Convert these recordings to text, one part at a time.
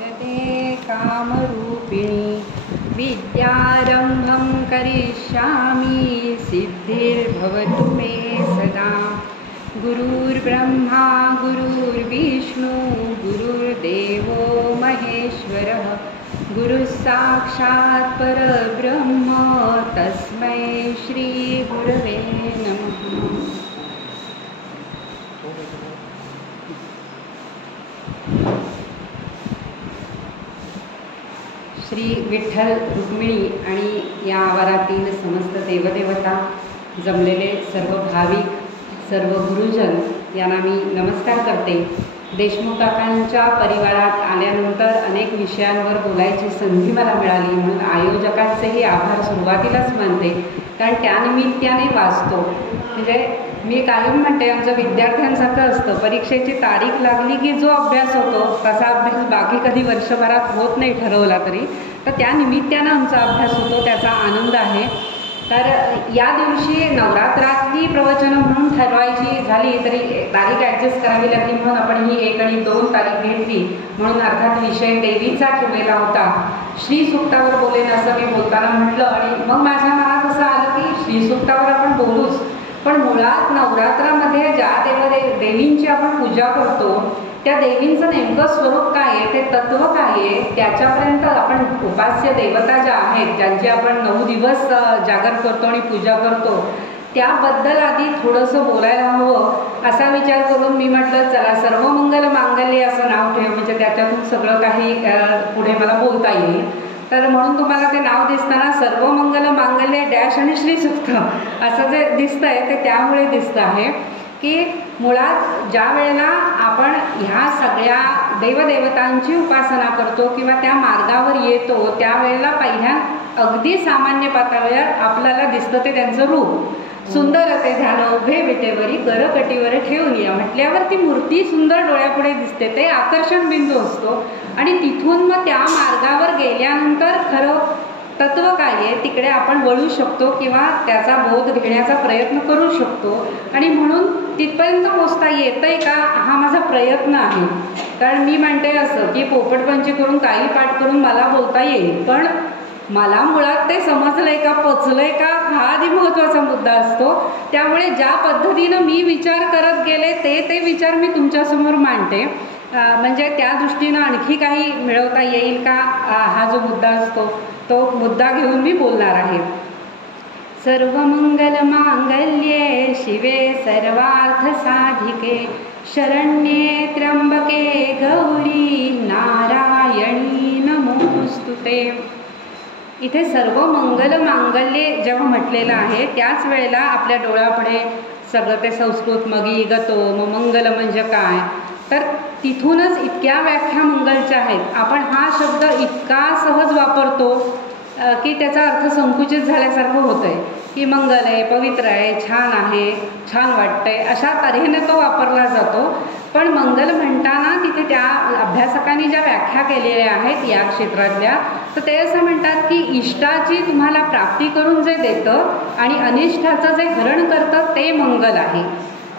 वरदे कामरूपिणी विद्यारंभं करिष्यामि सिद्धिर्भवतु मे सदा। गुरुर्ब्रह्मा गुरुर्विष्णु गुरुर्देवो महेश्वरः गुरुसाक्षात् परब्रह्म तस्मै श्री गुरवे नमः। श्री विठ्ठल रुक्मिणी आणि या आवारातील समस्त देवदेवता, जमलेले सर्व भाविक, सर्व गुरुजन यांना मी नमस्कार करते। देशमुख काकांच्या परिवारात आल्यानंतर अनेक विषयांवर बोलायची संधी मला मिळाली, म्हणून आयोजकांचेही आभार सुरुवातीलाच मानते, कारण त्यानिमित्ताने वाचतो। म्हणजे मी कायम म्हणते, आमचं विद्यार्थ्यांसारखं असतं, परीक्षेची तारीख लागली की जो अभ्यास होतो तसा अभ्यास बाकी कधी वर्षभरात होत नाही ठरवला तरी, तर त्या निमित्तानं आमचा अभ्यास होतो, त्याचा आनंद आहे। तर या दिवशी नवरात्रातली प्रवचनं म्हणून ठरवायची झाली तरी तारीख ॲडजस्ट करावी लागली, म्हणून आपण ही 1 आणि 2 तारीख घेतली। म्हणून अर्थात विषय देवीचा ठेवलेला होता। श्री सूक्तावर बोलेन असं मी बोलताना म्हटलं, आणि मग माझ्या मनात असं आलं की श्री सूक्तावर आपण बोलूच, पण मुळात नवरात्रामध्ये ज्या देवींची आपण पूजा करतो त्या देवींचं नेमकं स्वरूप काय आहे, ते तत्त्व काय आहे, त्याच्यापर्यंत आपण उपास्य देवता ज्या आहेत, ज्यांची आपण 9 दिवस जागर करतो आणि पूजा करतो, त्याबद्दल आधी थोडंसं बोलायला हवं असा विचार करून मी म्हटलं चला सर्वमंगल मांगल्ये असं नाव ठेव, म्हणजे त्याच्यातून सगळं काही पुढे मला बोलता येईल। तर म्हणून तुम्हाला ते नाव दिसताना सर्वमंगल मांगल्ये डॅश आणि श्री सूक्त असं जे दिसतंय ते त्यामुळे दिसतं आहे की मुळात ज्या वेळेला आपण ह्या सगळ्या देवदेवतांची उपासना करतो किंवा त्या मार्गावर येतो, त्यावेळेला पहिल्या अगदी सामान्य पातळीवर आपल्याला दिसतं ते त्यांचं रूप। सुंदर ते ध्यान उभे विटेवरी कर कटीवर ठेवून या म्हटल्यावर ती मूर्ती सुंदर डोळ्यापुढे दिसते, ते आकर्षण बिंदू असतो। आणि तिथून मग त्या मार्गावर गेल्यानंतर खरं तत्व काय आहे तिकडे आपण वळू शकतो किंवा त्याचा बोध घेण्याचा प्रयत्न करू शकतो। आणि म्हणून तिथपर्यंत पोचता येतंय का हा माझा प्रयत्न आहे, कारण मी म्हणते असं की पोपटपंची करून काही पाठ करून मला बोलता येईल, पण मला मुळात ते समजलंय का पचलंय का हा आधी महत्त्वाचा मुद्दा असतो। त्यामुळे ज्या पद्धतीनं मी विचार करत गेले ते विचार मी तुमच्यासमोर मांडते, म्हणजे त्या दृष्टीनं आणखी काही मिळवता येईल का हा जो मुद्दा असतो तो मुद्दा घेऊन मी बोलणार आहे। सर्वमंगल मांगल्ये शिवे सर्वार्थ साधिके शरण्ये त्र्यंबके गौरी नारायणी नमोस्तुते। इथे सर्व मंगल मांगल्ये जेव्हा म्हटलेलं आहे त्याच वेळेला आपल्या डोळ्यापुढे सगळं ते संस्कृत मगी गतो, मग मंगल म्हणजे काय, तर तिथूनच इतक्या व्याख्या मंगलच्या आहेत। आपण हा शब्द इतका सहज वापरतो की त्याचा अर्थ संकुचित झाल्यासारखं होतं आहे की मंगल आहे, पवित्र आहे, छान आहे, छान वाटतंय, अशा तऱ्हेने तो वापरला जातो। पण मंगल म्हणताना तिथे त्या अभ्यासकांनी ज्या व्याख्या केलेल्या आहेत या क्षेत्रातल्या, तर ते असं म्हणतात की इष्टाची तुम्हाला प्राप्ती करून जे देतं आणि अनिष्टाचं जे हरण करतं ते मंगल आहे।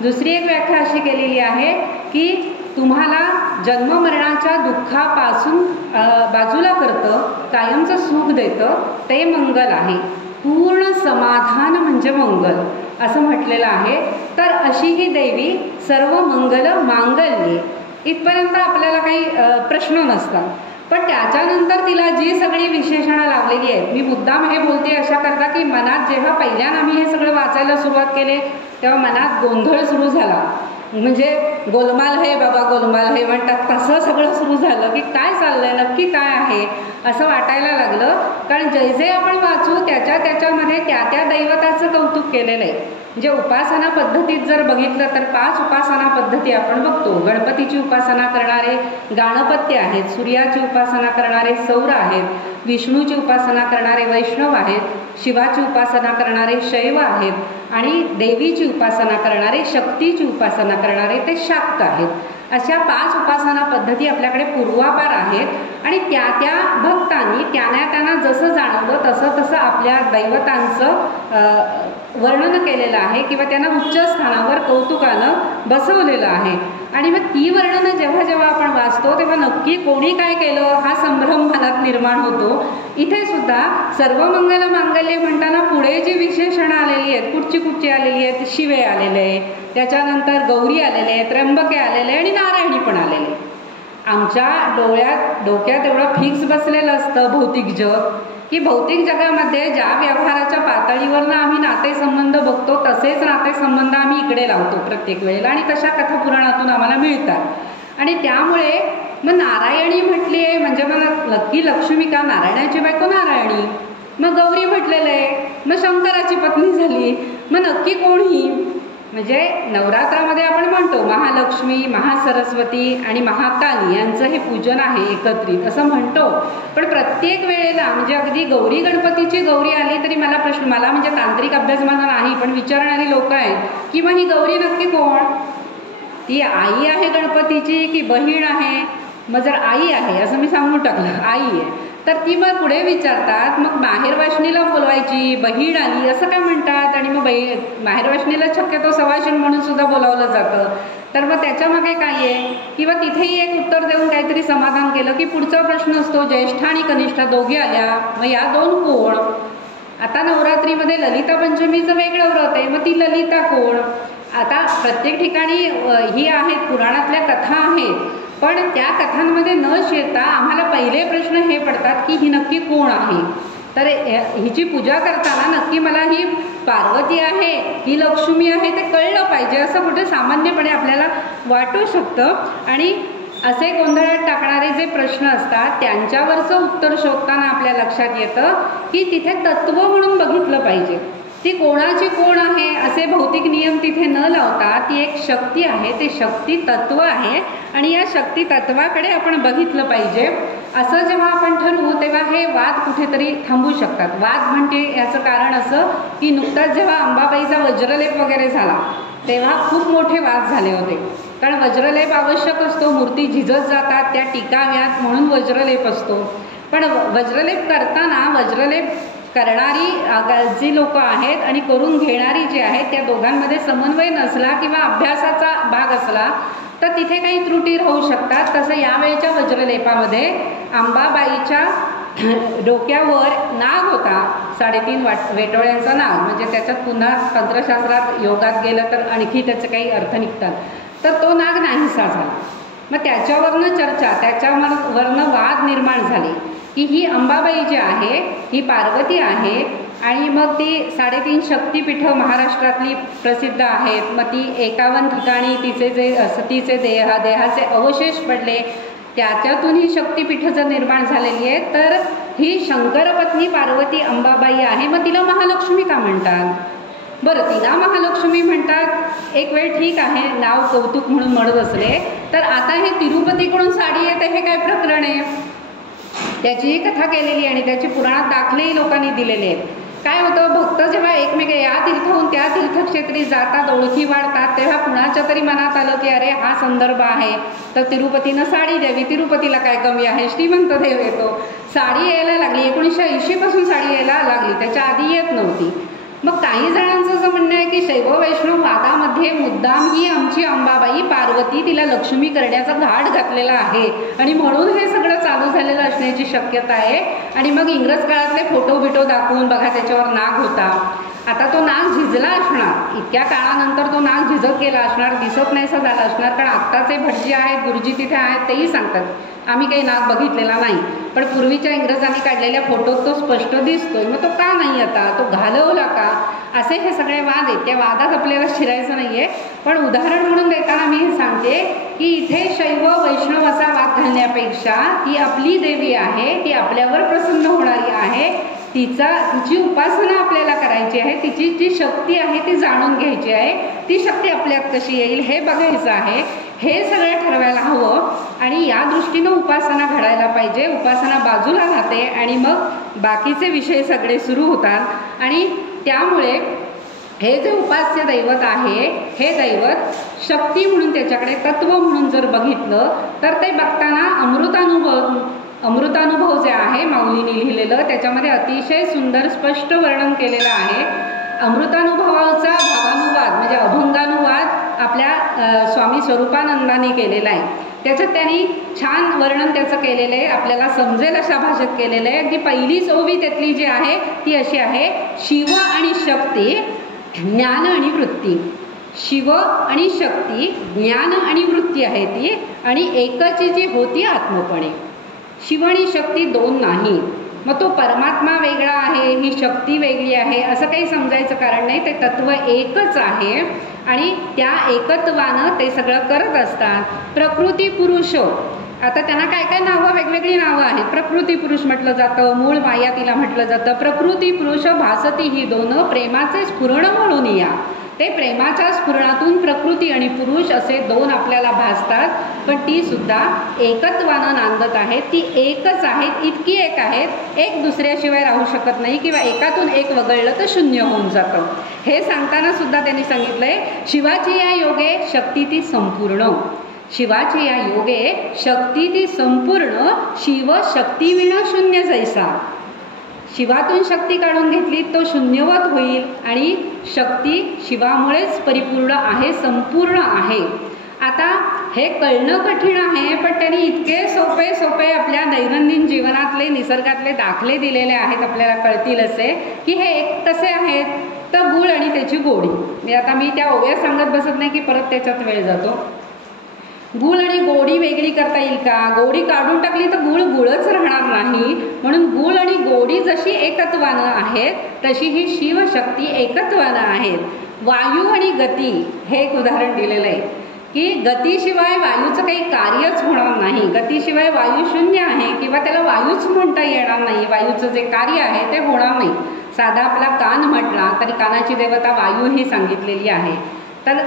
दुसरी एक व्याख्या अशी केलेली आहे की तुम्हाला जन्ममरणाच्या दुःखापासून बाजूला करतं, कायमचं सुख देतं ते मंगल आहे। पूर्ण समाधान म्हणजे मंगल असं म्हटलेलं आहे। तर अशी ही देवी सर्व मंगल मांगल्ये, इथपर्यंत आपल्याला काही प्रश्न नसतात, पण त्याच्यानंतर तिला जी सगळी विशेषणं लावलेली आहेत, मी मुद्दाम हे बोलते अशा करता की मनात जेव्हा पहिल्यांदा मी हे सगळं वाचायला सुरुवात केले तेव्हा मनात गोंधळ सुरू झाला, म्हणजे गोलमाल है बाबा गोलमाल है म्हणतात तसं सगळं सुरू झालं की काय चाललंय नक्की काय आहे असं वाटायला लागलं। कारण जे जे आपण वाचू त्याच्यामध्ये त्या दैवताचं कौतुक केलेलं आहे। म्हणजे उपासना पद्धतीत जर बघितलं तर 5 उपासना पद्धती आपण बघतो। गणपतीची उपासना करणारे गाणपत्य आहेत, सूर्याची उपासना करणारे सौर आहेत, विष्णूची उपासना करणारे वैष्णव आहेत, शिवाची उपासना करणारे शैव आहेत आणि देवीची उपासना करणारे, शक्तीची उपासना करणारे ते शाक्त आहेत। अशा 5 उपासना पद्धती आपल्याकडे पूर्वापार आहेत आणि त्या भक्तांनी त्यांना जसं जाणवलं तसं आपल्या दैवतांचं वर्णन केलेलं आहे किंवा त्यांना उच्च स्थानावर कौतुकानं बसवलेलं आहे। आणि मग ती वर्णनं जेव्हा जेव्हा आपण वाचतो तेव्हा नक्की कोणी काय केलं हा संभ्रम मनात निर्माण होतो. इथे सुद्धा सर्व मंगल मांगल्ये म्हणताना पुढे जी विशेषणं आलेली आहेत, कुठची आलेली आहेत, शिवे आलेले आहे, त्याच्यानंतर गौरी आलेले आहे, त्र्यंबके आलेले आणि नारायणी पण आलेले. आमच्या डोक्यात एवढं फिक्स बसलेलं असतं भौतिक जग, की भौतिक जगामध्ये ज्या व्यवहाराच्या पातळीवरनं आम्ही नातेसंबंध बघतो तसेच नातेसंबंध आम्ही इकडे लावतो प्रत्येक वेळेला, आणि तशा कथा पुराणातून आम्हाला मिळतात. आणि त्यामुळे मग नारायणी म्हटली आहे म्हणजे मला नक्की लक्ष्मी का, नारायणाची बायको नारायणी. मग गौरी म्हटलेलं आहे, मग शंकराची पत्नी झाली, मग नक्की कोण ही? म्हणजे नवरात्रामध्ये आपण म्हणतो महालक्ष्मी, महासरस्वती आणि महाकाली यांचं हे पूजन आहे एकत्रित असं म्हणतो. पण प्रत्येक वेळेला म्हणजे अगदी गौरी गणपतीची गौरी आली तरी मला म्हणजे तांत्रिक अभ्यास माझा नाही, पण विचारणारी लोक आहेत की मग ही गौरी नक्की कोण? ती आई आहे गणपतीची की बहीण आहे? मग जर आई आहे असं मी सांगून टाकलं आई आहे तर ती मग पुढे विचारतात मग माहेरवाशिणीला बोलवायची, बहीण आली असं काय म्हणतात? आणि मग माहेरवाशिणीला शक्यतो सवाशिण म्हणून सुद्धा बोलावलं जातं. तर मग त्याच्यामागे काय आहे? किंवा तिथेही एक उत्तर देऊन काहीतरी समाधान केलं की पुढचा प्रश्न असतो ज्येष्ठा आणि कनिष्ठा दोघी आल्या, मग या दोन कोण? आता नवरात्रीमध्ये ललिता पंचमीचं वेगळं व्रत आहे, मग ती ललिता कोण? आता प्रत्येक ठिकाणी ही आहेत पुराणातल्या कथा आहेत, पण त्या कथांमध्ये न शिरता आम्हाला पहिले प्रश्न हे पडतात की ही नक्की कोण आहे. तर हिची पूजा करताना नक्की मला ही पार्वती आहे ही लक्ष्मी आहे ते कळलं पाहिजे असं कुठे सामान्यपणे आपल्याला वाटू शकतं. आणि असे गोंधळात टाकणारे जे प्रश्न असतात त्यांच्यावरचं उत्तर शोधताना आपल्या लक्षात येतं की तिथे तत्व म्हणून बघितलं पाहिजे. ती कोणाची कोण आहे असे भौतिक नियम तिथे न लावता ती एक शक्ती आहे, ते शक्ती तत्व आहे आणि या शक्ती तत्वाकडे आपण बघितलं पाहिजे. असं जेव्हा आपण ठरवू तेव्हा हे वाद कुठेतरी थांबू शकतात. वाद म्हणजे याचं कारण असं की नुकताच जेव्हा अंबाबाईचा वज्रलेप वगैरे झाला तेव्हा खूप मोठे वाद झाले होते, कारण वज्रलेप आवश्यक असतो, मूर्ती झिजत जातात त्या टिकाव्यात म्हणून वज्रलेप असतो. पण वज्रलेप करताना वज्रलेप करणारी जी लोक आहेत आणि करून घेणारी जी आहेत त्या दोघांमध्ये समन्वय नसला किंवा अभ्यासाचा भाग असला तर तिथे काही त्रुटी राहू शकतात. तसं यावेळेच्या वज्रलेपामध्ये अंबाबाईच्या डोक्यावर नाग होता, 3.5 वेटोळ्यांचा नाग, म्हणजे त्याच्यात पुन्हा तंत्रशास्त्रात योगात गेलं तर आणखी त्याचे काही अर्थ निघतात. तर तो नाग नाहीसा झाला. मग त्याच्यावरनं चर्चा, त्याच्यावरनं वाद निर्माण झाले की ही अंबाबाई जी आहे ही पार्वती आहे आणि मग ती 3.5 शक्तिपीठं महाराष्ट्रातली प्रसिद्ध आहेत. मग ती 51 ठिकाणी तिचे जे सतीचे देहाचे अवशेष पडले त्याच्यातून ही शक्तिपीठं जर निर्माण झालेली आहेत तर ही शंकरपत्नी पार्वती अंबाबाई आहे. मग तिला महालक्ष्मी का म्हणतात? बरं, तिला महालक्ष्मी म्हणतात एक वेळ ठीक आहे, नाव कौतुक म्हणून म्हणत असले, तर आता हे तिरुपतीकडून साडी येते हे काय प्रकरण आहे? त्याचीही कथा केलेली आणि त्याची पुराणात दाखलेही लोकांनी दिलेले आहेत. काय होतं, भक्त जेव्हा एकमेक या तीर्थहून त्या तीर्थक्षेत्री जातात, ओळखी वाढतात, तेव्हा कुणाच्या तरी मनात आलं की अरे हा संदर्भ आहे तर तिरुपतीनं साडी द्यावी, तिरुपतीला काय कमी आहे, श्रीमंत देव येतो. साडी यायला लागली, 1980 पासून साडी यायला लागली, त्याच्या आधी येत नव्हती. मग काही जणांचं असं म्हणणं आहे की शैव वैष्णव वादामध्ये मुद्दाम ही आमची अंबाबाई पार्वती तिला लक्ष्मी करण्याचा घाट घातलेला आहे आणि म्हणून हे सगळं चालू झालेलं असण्याची शक्यता आहे. आणि मग इंग्रज काळातले फोटो बिटो दाखवून बघा त्याच्यावर नाग होता, आता तो नाग झिजला असणार, इतक्या काळानंतर तो नाग झिजत गेला असणार, दिसत नाहीसा झाला असणार. कारण आत्ताचे भटजी आहेत, गुरुजी तिथे आहेत, तेही सांगतात आम्ही काही नाग बघितलेला नाही, पण पूर्वीच्या इंग्रजांनी काढलेल्या फोटोत तो स्पष्ट दिसतोय. मग तो का नाही आता, तो घालवला का, असे हे सगळे वाद आहेत. त्या वादात आपल्याला शिरायचं नाही आहे, पण उदाहरण म्हणून देताना मी हे सांगते की इथे शैव वैष्णव असा वाद घालण्यापेक्षा ती आपली देवी आहे, ती आपल्यावर प्रसन्न होणारी आहे, तिची उपासना आपल्याला करायची आहे, तिची जी शक्ती आहे ती जाणून घ्यायची आहे, ती शक्ती आपल्यात कशी येईल हे बघायचं आहे, हे सगळं ठरवायला हवं. आणि या दृष्टीनं उपासना घडायला पाहिजे. उपासना बाजूला राहते आणि मग बाकीचे विषय सगळे सुरू होतात. आणि त्यामुळे हे जे उपास्य दैवत आहे हे दैवत शक्ती म्हणून, त्याच्याकडे तत्व म्हणून जर बघितलं तर ते बघताना अमृतानुभव जे आहे माऊलीने लिहिलेलं त्याच्यामध्ये अतिशय सुंदर स्पष्ट वर्णन केलेलं आहे. अमृतानुभवाचा भावानुवाद म्हणजे अभंगानुवाद आपल्या स्वामी स्वरूपानंदांनी केलेलं आहे. त्याच्यात त्यांनी छान वर्णन त्याचं केलेलं आहे, आपल्याला समजेल अशा भाषेत केलेलं आहे. अगदी पहिलीच ओवी त्यातली जी आहे ती अशी आहे, शिव आणि शक्ती, ज्ञान आणि वृत्ती. शिव आणि शक्ती, ज्ञान आणि वृत्ती आहे ती, आणि एकची जी होती आत्मपणे. शिव आणि शक्ती दोन नाही. मग तो परमात्मा वेगळा आहे, ही शक्ती वेगळी आहे असं काही समजायचं कारण नाही. ते तत्व एकच आहे आणि त्या एकत्वानं ते सगळं करत असतात. प्रकृती पुरुष, आता त्यांना काय काय नावं, वेगवेगळी नावं आहेत. प्रकृती पुरुष म्हटलं जातं, मूळ माया तिला म्हटलं जातं. प्रकृती पुरुष भासती ही दोन, प्रेमाचे स्फुरण म्हणून या. ते प्रेमाच्या स्फुरणातून प्रकृती आणि पुरुष असे दोन आपल्याला भासतात, पण ती सुद्धा एकत्वानं नांदत आहेत. ती एकच आहेत, इतकी एक आहेत, एक दुसऱ्याशिवाय राहू शकत नाही, किंवा एकातून एक वगळलं तर शून्य होऊन जातं. हे सांगताना सुद्धा त्यांनी सांगितलंय, शिवाची या योगे शक्ती ती संपूर्ण. शिवाची या योगे शक्ती ती संपूर्ण, शिव शक्ती विना शून्य जैसा. शिवातून शक्ती काढून घेतली तो शून्यवत होईल, आणि शक्ती शिवामुळेच परिपूर्ण आहे, संपूर्ण आहे. आता हे कळणं कठीण आहे, पण त्यांनी इतके सोपे सोपे आपल्या दैनंदिन जीवनातले निसर्गातले दाखले दिलेले आहेत, आपल्याला कळतील असे, की हे एक कसे आहेत तर गूळ आणि त्याची गोडी. आता मी त्या ओव्या सांगत बसत नाही की परत त्याच्यात वेळ जातो. गूळ आणि गोडी वेगळी करता येईल का? गोडी काढून टाकली तर गूळ गुळच राहणार नाही. म्हणून गूळ आणि गोडी जशी एकत्वानं आहेत तशी ही शिवशक्ती एकत्वानं आहेत. वायू आणि गती हे एक उदाहरण दिलेलं आहे की गतीशिवाय वायूचं काही कार्यच होणार नाही. गतीशिवाय वायू शून्य आहे, किंवा त्याला वायूच म्हणता येणार नाही. वायूचं जे कार्य आहे ते होणार नाही. साधा आपला कान म्हटला तरी कानाची देवता वायू ही सांगितलेली आहे. तर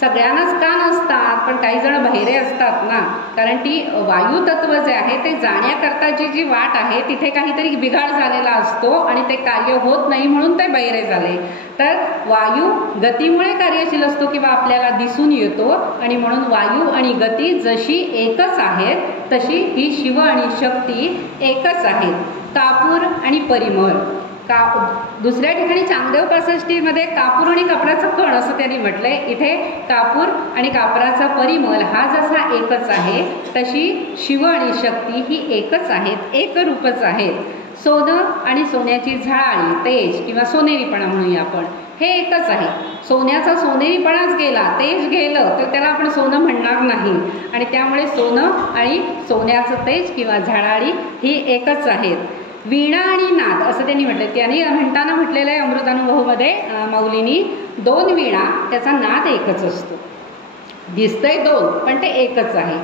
सगळ्यांनाच कान असतात, पण काही जण बहिरे असतात ना, कारण ती वायू तत्व जे आहे ते जाण्याकरताची जी वाट आहे तिथे काहीतरी बिघाड झालेला असतो आणि ते कार्य होत नाही, म्हणून ते बहिरे झाले. तर वायू गतीमुळे कार्यशील असतो किंवा आपल्याला दिसून येतो, आणि म्हणून वायू आणि गती जशी एकच आहेत तशी ही शिव आणि शक्ती एकच आहेत. कापूर आणि परिमळ. दुसऱ्या ठिकाणी चांगदेव 65मध्ये कापूर आणि कापराचं कण असं त्यांनी म्हटलंय. इथे कापूर आणि कापराचा परिमल हा जसा एकच आहे तशी शिव आणि शक्ती ही एकच आहेत, एकरूपच आहेत. सोनं आणि सोन्याची झळाळी, तेज किंवा सोनेरीपणा म्हणूया आपण, हे एकच आहे. सोन्याचा सोनेरीपणाच गेला, तेज गेलं तर त्याला आपण सोनं म्हणणार नाही, आणि त्यामुळे सोनं आणि सोन्याचं तेज किंवा झळाळी ही एकच आहेत. वीणा आणि नाद असं त्यांनी म्हटलं. त्यांनी म्हणताना म्हटलेलं आहे अमृतानुभवमध्ये मौलीनी, दोन वीणा त्याचा नाद एकच असतो. दिसतंय दोन पण ते एकच आहे.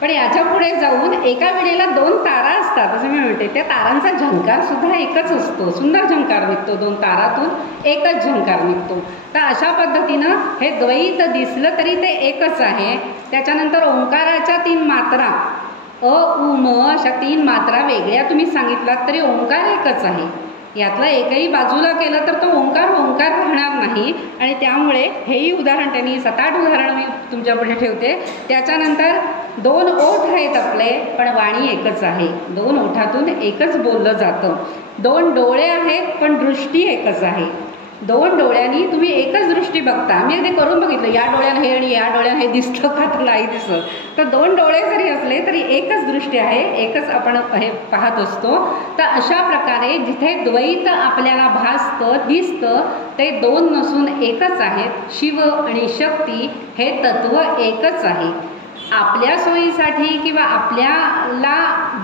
पण याच्या पुढे जाऊन एका वीणेला दोन तारा असतात असं मी म्हणते. त्या तारांचा झंकार सुद्धा एकच असतो, सुंदर झंकार निघतो. दोन तारातून एकच झंकार निघतो. तर अशा पद्धतीनं हे द्वैत दिसलं तरी ते एकच आहे. त्याच्यानंतर ओंकाराच्या 3 मात्रा, अ उ म अशा 3 मात्रा वेगळ्या तुम्ही सांगितलात तरी ओंकार एकच आहे. यातलं एकही बाजूला केलं तर तो ओंकार ओंकार राहणार नाही, आणि त्यामुळे हेही उदाहरण त्यांनी 7-8 उदाहरणं मी तुमच्यापुढे ठेवते. त्याच्यानंतर 2 ओठ आहेत आपले, पण वाणी एकच आहे. 2 ओठातून एकच बोललं जातं. 2 डोळे आहेत पण दृष्टी एकच आहे. 2 डोळ्यांनी तुम्ही एकच दृष्टी बघता. मी ते करून बघितलं, या डोळ्यानं हे आणि या डोळ्यानं हे दिसतं का तर नाही दिसत. तर 2 डोळे जरी असले तरी एकच दृष्टी आहे, एकच आपण हे पाहत असतो. तर अशा प्रकारे जिथे द्वैत आपल्याला भासतं दिसतं ते 2 नसून एकच आहेत. शिव आणि शक्ती हे तत्व एकच आहे. आपल्या सोयीसाठी किंवा आपल्याला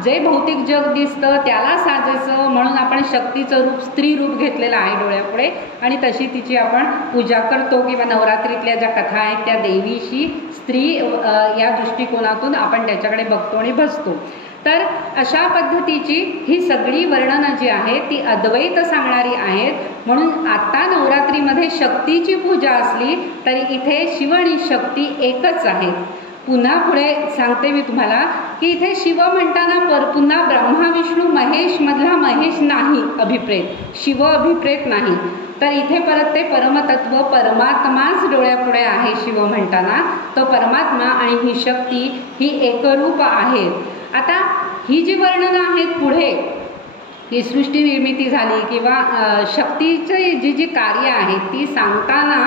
जे भौतिक जग दिसतं त्याला साजायचं म्हणून आपण शक्तीचं रूप, स्त्री रूप घेतलेलं आहे डोळ्यापुढे, आणि तशी तिची आपण पूजा करतो. किंवा नवरात्रीतल्या ज्या कथा आहेत त्या देवीशी स्त्री या दृष्टिकोनातून आपण त्याच्याकडे बघतो आणि बसतो. तर अशा पद्धतीची ही सगळी वर्णनं जी आहेत ती अद्वैत सांगणारी आहेत. म्हणून आता नवरात्रीमध्ये शक्तीची पूजा असली तरी इथे शिव आणि शक्ती एकच आहे. पुन्हा पुढे सांगते मी तुम्हाला की इथे शिव म्हणताना पुन्हा ब्रह्मा विष्णू महेश मधला महेश नाही अभिप्रेत, शिव अभिप्रेत नाही. तर इथे परत ते परमतत्व परमात्माच डोळ्यापुढे आहे. शिव म्हणताना तो परमात्मा आणि ही शक्ती ही एकरूप आहेत. आता ही जी वर्णनं आहेत पुढे ही सृष्टी निर्मिती झाली किंवा शक्तीची जी कार्य आहेत ती सांगताना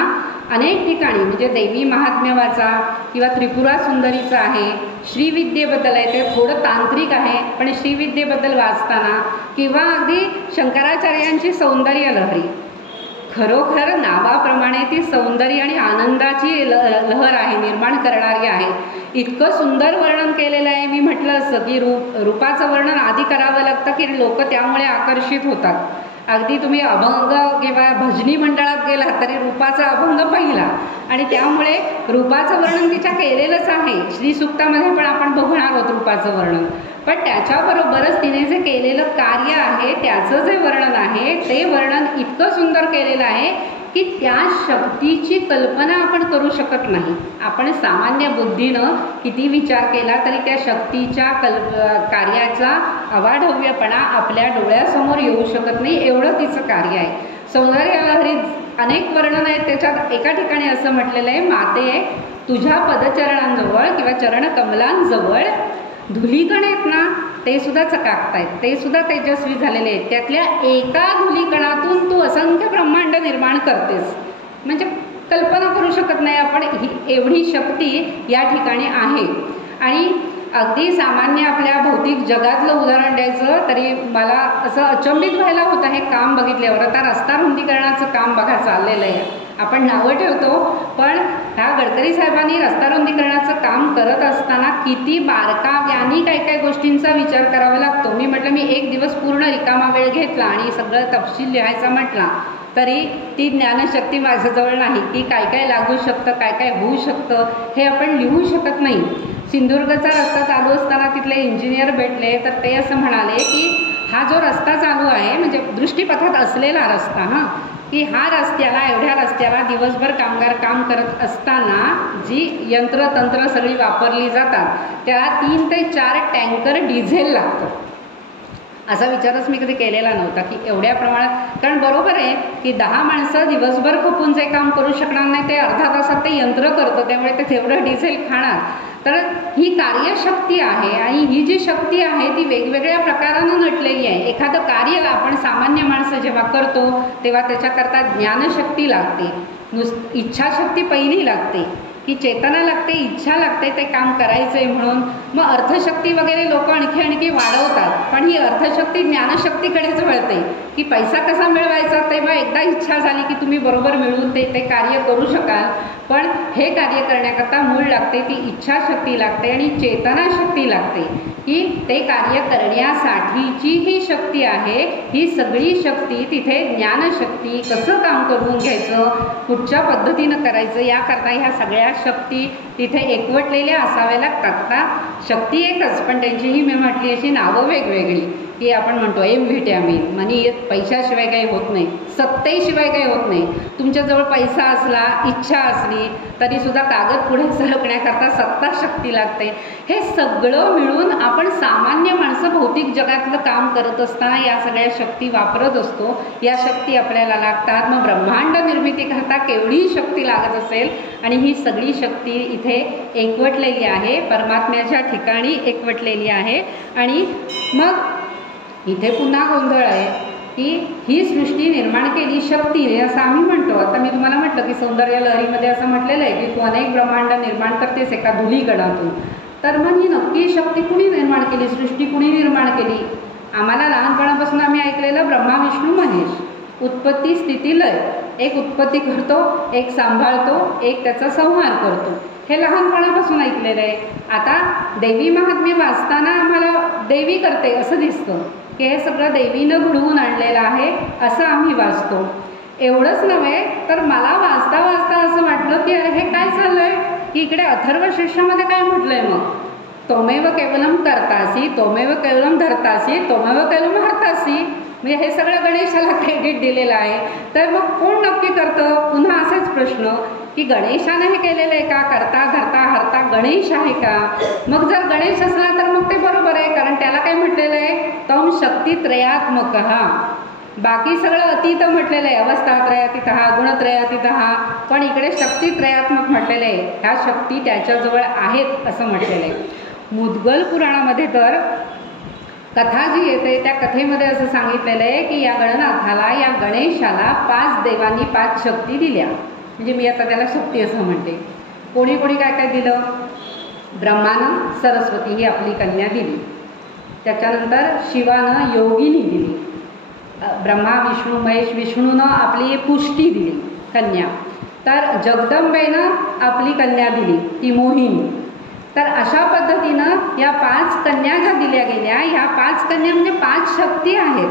अनेक ठिकाणी म्हणजे देवी महात्म्य वाचा किंवा त्रिपुरा सुंदरीचं आहे, श्रीविद्येबद्दल आहे, ते थोडं तांत्रिक आहे पण श्रीविद्येबद्दल वाचताना किंवा अगदी शंकराचार्यांची सौंदर्य लहरी, खरोखर नावाप्रमाणे ती सौंदर्य आणि आनंदाची लहर आहे, निर्माण करणारी आहे. इतकं सुंदर वर्णन केलेलं आहे. मी म्हटलं असं की रूपाचं वर्णन आधी करावं लागतं की लोक त्यामुळे आकर्षित होतात. अगदी तुम्ही अभंग किंवा भजनी मंडळात गेला तरी रूपाचा अभंग पहिला आणि त्यामुळे रूपाचं वर्णन तिच्या केलेलंच आहे. श्रीसूक्तामध्ये पण आपण बघणार आहोत रूपाचं वर्णन, पण त्याच्याबरोबरच तिने जे केलेलं कार्य आहे त्याचं जे वर्णन आहे ते वर्णन इतकं सुंदर केलेलं आहे की त्या शक्तीची कल्पना आपण करू शकत नाही. आपण सामान्य बुद्धीनं किती विचार केला तरी त्या शक्तीच्या कार्याचा अवाढव्यपणा आपल्या डोळ्यासमोर येऊ शकत नाही, एवढं तिचं कार्य आहे. सौंदर्यलहरी अनेक वर्णन आहेत. त्याच्यात एका ठिकाणी असं म्हटलेलं आहे, माते तुझ्या पदचरणांजवळ किंवा चरणकमलांजवळ धुलीकण आहेत ना ते सुद्धा चकाकतायत, ते सुद्धा तेजस्वी झालेले आहेत. त्यातल्या एका धुलीकणातून तू असंख्य ब्रह्मांड निर्माण करतेस. म्हणजे कल्पना करू शकत नाही आपण, ही एवढी शक्ती या ठिकाणी आहे. आणि अगदी सामान्य आपल्या भौतिक जगातलं उदाहरण द्यायचं तरी मला असं अचंबित व्हायला होतं हे काम बघितल्यावर. आता रस्ता रुंदीकरणाचं काम बघा चाललेलं आहे. आपण नावं ठेवतो पण ह्या गडकरी साहेबांनी रस्ता रुंदीकरणाचं काम करत असताना किती बारकाव्यानी काही काही गोष्टींचा विचार करावा लागतो. मी म्हटलं मी एक दिवस पूर्ण रिकामा वेळ घेतला आणि सगळं तपशील लिहायचा म्हटला तरी ती ज्ञानशक्ती माझ्याजवळ नाही. ती काय काय लागू शकतं, काय काय होऊ शकतं हे आपण लिहू शकत नाही. सिंधुदुर्गचा रस्ता चालू असताना तिथले इंजिनियर भेटले तर ते असं म्हणाले की हा जो रस्ता चालू आहे म्हणजे दृष्टीपथात असलेला रस्ता की ह्या एवढ्या रस्त्याला दिवसभर कामगार काम करत असताना जी यंत्रतंत्र सगळी वापरली जातात त्या 3 ते 4 टँकर डिझेल लागतं. असा विचारच मी कधी केलेला नव्हता की एवढ्या प्रमाणात, कारण बरोबर आहे की 10 माणसं दिवसभर खपून जे काम करू शकणार नाही ते अर्धा तासात ते यंत्र करतं, त्यामुळे ते तेवढं डिझेल खाणार. तर ही कार्यशक्ती आहे आणि ही जी शक्ती आहे ती वेगवेगळ्या प्रकारानं नटलेली आहे. एखादं कार्य आपण सामान्य माणसं जेव्हा करतो तेव्हा त्याच्याकरता ज्ञानशक्ती लागते, इच्छाशक्ती पहिली लागते की चेतना लागते, इच्छा लागते ते काम करायचं आहे म्हणून. मग अर्थशक्ती वगैरे लोक आणखी वाढवतात पण ही अर्थशक्ती ज्ञानशक्तीकडेच वळते की पैसा कसा मिळवायचा. तेव्हा एकदा इच्छा झाली की तुम्ही बरोबर मिळवून ते कार्य करू शकाल, पण हे कार्य करण्याकरता मूळ लागते ती इच्छाशक्ती लागते आणि चेतनाशक्ती लागते की ते कार्य करण्यासाठीची ही शक्ती आहे. ही सगळी शक्ती तिथे ज्ञानशक्ती, कसं काम करून घ्यायचं, कुठच्या पद्धतीनं करायचं याकरता ह्या सगळ्या शक्ती तिथे एकवटलेल्या असाव्या लागतात. का शक्ती एकच पण त्यांचीही मी म्हटली अशी नावं वेगवेगळी की आपण म्हणतो एम व्हिटॅमिन म्हणजे पैशाशिवाय काही होत नाही, सत्तेशिवाय काही होत नाही. तुमच्याजवळ पैसा असला, इच्छा असली तरीसुद्धा कागद पुढे सरकण्याकरता सत्ता शक्ती लागते. हे सगळं मिळून आपण सामान्य माणसं भौतिक जगातलं काम करत असताना या सगळ्या शक्ती वापरत असतो. या शक्ती आपल्याला लागतात. मग ब्रह्मांड निर्मिती करता केवढी शक्ती लागत असेल आणि ही सगळी शक्ती इथे एकवटलेली आहे, परमात्म्याच्या ठिकाणी एकवटलेली आहे. आणि मग इथे पुन्हा गोंधळ आहे की ही सृष्टी निर्माण केली शक्तीने असं आम्ही म्हणतो. आता मी तुम्हाला म्हटलं की सौंदर्य लहरीमध्ये असं म्हटलेलं आहे की तू अनेक ब्रह्मांड निर्माण करतेस एका धुलीकणातून. तर मग ही नक्की शक्ती कुणी निर्माण केली, सृष्टी कुणी निर्माण केली? आम्हाला लहानपणापासून आम्ही ऐकलेलं ब्रह्मा विष्णू महेश, उत्पत्ती स्थिती लय, एक उत्पत्ती करतो, एक सांभाळतो, एक त्याचा संहार करतो, हे लहानपणापासून ऐकलेलं आहे. आता देवी महात्म्य वाचताना आम्हाला देवी करते असं दिसतं की हे सगळं देवीनं घडवून आणलेलं आहे असं आम्ही वाचतो. एवढंच नव्हे तर मला वाचता वाचता असं वाटलं की अरे हे काय चाललंय की इकडे अथर्व शीर्षामध्ये काय म्हटलंय, मग त्वमेव केवलम कर्तासी, त्वमेव केवलम धर्तासी, त्वमेव केवलम हर्तासी. म्हणजे हे सगळं गणेशाला क्रेडिट दिलेलं आहे. तर मग कोण नक्की करतं? पुन्हा असाच प्रश्न की गणेशानं हे केलेलं आहे का? करता धरता हरता गणेश आहे का? मग जर गणेश असला तर मग ते बरोबर आहे, कारण त्याला काय म्हटलेलं आहे, तम शक्ती त्रयात्मक. बाकी सगळं अतीत म्हटलेलं आहे, अवस्थात्रयातीत, गुणत्रयातीत, पण इकडे शक्ती त्रयात्मक म्हटलेलं आहे. ह्या शक्ती त्याच्याजवळ आहेत असं म्हटलेलं आहे. मुद्गल पुराणामध्ये तर कथा जी येते त्या कथेमध्ये असं सांगितलेलं आहे की या गणनाथाला, या गणेशाला 5 देवांनी 5 शक्ती दिल्या. म्हणजे मी आता त्याला शक्ती असं म्हणते. कोणी कोणी काय काय दिलं? ब्रह्मानं सरस्वती ही आपली कन्या दिली. त्याच्यानंतर शिवानं योगिनी दिली. ब्रह्मा विष्णू महेश विष्णूनं आपली पुष्टी दिली कन्या. तर जगदंबेनं आपली कन्या दिली ती मोहिनी. तर अशा पद्धतीनं या 5 कन्या ज्या दिल्या गेल्या, ह्या 5 कन्या म्हणजे 5 शक्ती आहेत,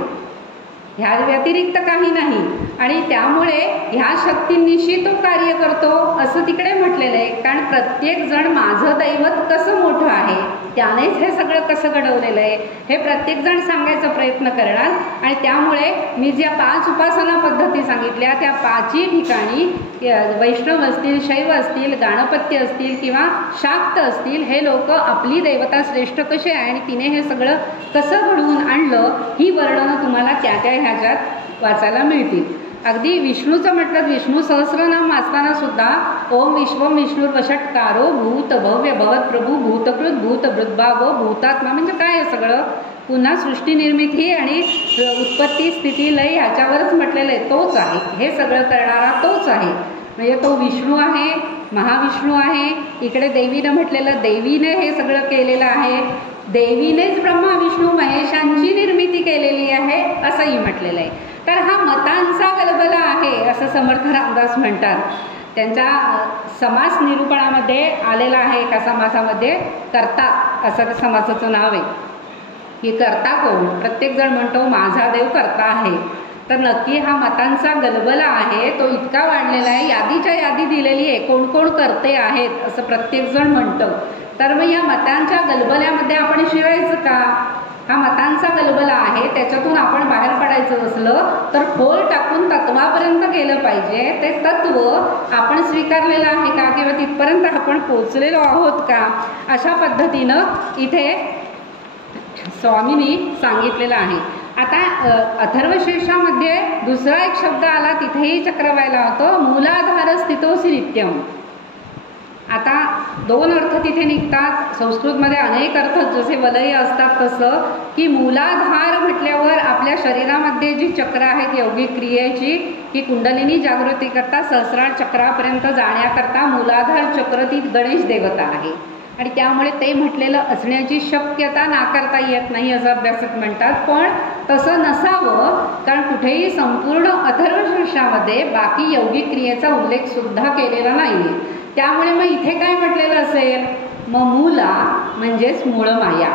ह्या व्यतिरिक्त काही नाही. आणि त्यामुळे ह्या शक्तींनिशी तो कार्य करतो असं तिकडे म्हटलेलं आहे. कारण प्रत्येक जण माझं दैवत कसं मोठं आहे, त्यानेच हे सगळं कसं घडवलेलं आहे, हे प्रत्येकजण सांगायचा प्रयत्न करणार. आणि त्यामुळे मी ज्या 5 उपासना पद्धती सांगितल्या त्या 5ही ठिकाणी वैष्णव असतील, शैव असतील, गाणपत्य असतील किंवा शाक्त असतील, हे लोक आपली देवता श्रेष्ठ कसे आहे आणि तिने हे सगळं कसं घडवून आणलं ही वर्णनं तुम्हाला त्या त्या ह्याच्यात वाचायला मिळतील. अगदी विष्णूचं म्हटलं, विष्णू सहस्रनाम वाचताना सुद्धा ओम विश्वम विष्णुर्वषट्कारो भूत भव्य भवत प्रभू भूतकृत भूत भृद्भावो भूतात्मा. म्हणजे काय आहे सगळं? पुन्हा सृष्टी निर्मिती आणि उत्पत्ती स्थिती लय ह्याच्यावरच म्हटलेलं आहे. तोच आहे, हे सगळं करणारा तोच आहे. म्हणजे तो विष्णू आहे, महाविष्णू आहे. इकडे देवीनं म्हटलेलं, देवीने हे सगळं केलेलं आहे. देवीनेच ब्रह्मा विष्णू महेशांची निर्मिती केलेली आहे असंही म्हटलेलं आहे. तर हा मतांचा गलबला आहे असं समर्थ रामदास म्हणतात. त्यांच्या समास निरूपणामध्ये आलेला आहे. एका समासामध्ये कर्ता असं त्या समासाचं नाव आहे की कर्ता कोण? प्रत्येकजण म्हणतो माझा देव कर्ता आहे. तर नक्की हा मतांचा गलबला आहे, तो इतका वाढलेला आहे. यादीच्या यादी दिलेली आहे, कोण कोण कर्ते आहेत असं प्रत्येकजण म्हणतं. तर मग या मतांच्या गलबल्यामध्ये आपण शिरायचं का? हा मतांचा गलबला आहे, त्याच्यातून आपण बाहेर पडायचं असलं तर खोल टाकून तत्वापर्यंत गेलं पाहिजे. ते तत्व आपण स्वीकारलेलं आहे का किंवा तिथपर्यंत आपण पोचलेलो आहोत का, अशा पद्धतीनं इथे स्वामींनी सांगितलेलं आहे. आता अथर्वशीर्षामध्ये दुसरा एक शब्द आला, तिथेही चक्रवायला होतो, मूलाधार स्थितोसी नित्यम. आता 2 अर्थ तिथे निघतात. संस्कृतमध्ये अनेक अर्थ जसे वलय असतात तसं की मूलाधार म्हटल्यावर आपल्या शरीरामध्ये जी चक्र आहेत यौगिक क्रियेची, ही कुंडलिनी जागृती करता सहस्रार चक्रापर्यंत जाण्याकरता मूलाधार चक्र ती गणेश देवता आहे. आणि त्यामुळे ते म्हटलेलं असण्याची शक्यता नाकारता येत नाही असं अभ्यासक म्हणतात. पण तसं नसावं, कारण कुठेही संपूर्ण अथर्वशीर्षामध्ये बाकी यौगिक क्रियेचा उल्लेख सुद्धा केलेला नाही. त्यामुळे मग इथे काय म्हटलेलं असेल? मग मूला म्हणजेच मूळ माया,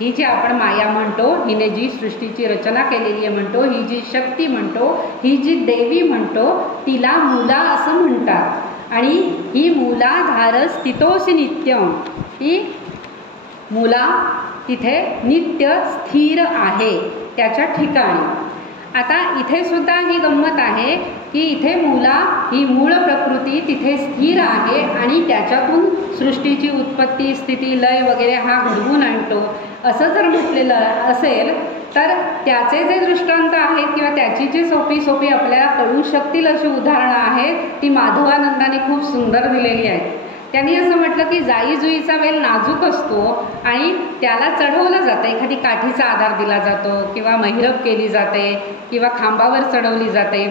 ही जी आपण माया म्हणतो, हिने जी सृष्टीची रचना केलेली आहे म्हणतो, ही जी शक्ती म्हणतो, ही जी देवी म्हणतो, तिला मूला असं म्हणतात. आणि ही मूलाधार स्थितोसी नित्यम, ही मूला तिथे नित्य स्थिर आहे त्याच्या ठिकाणी. आता इथे सुद्धा ही गंमत आहे की इथे मूला ही मूळ प्रकृती तिथे स्थिर आहे आणि त्याच्यातून सृष्टीची उत्पत्ती स्थिती लय वगैरे हा घडवून आणतो असं जर म्हटलेलं असेल तर त्याचे जे दृष्टांत आहेत किंवा त्याची जी सोपी सोपी आपल्याला कळू शकतील अशी उदाहरणं आहेत ती माधवानंदाने खूप सुंदर दिलेली आहेत. त्यांनी असं म्हटलं की जाई जुईचा वेल नाजूक असतो आणि त्याला चढवलं जातं, एखादी काठीचा आधार दिला जातो किंवा महिरप केली जाते किंवा खांबावर चढवली जाते.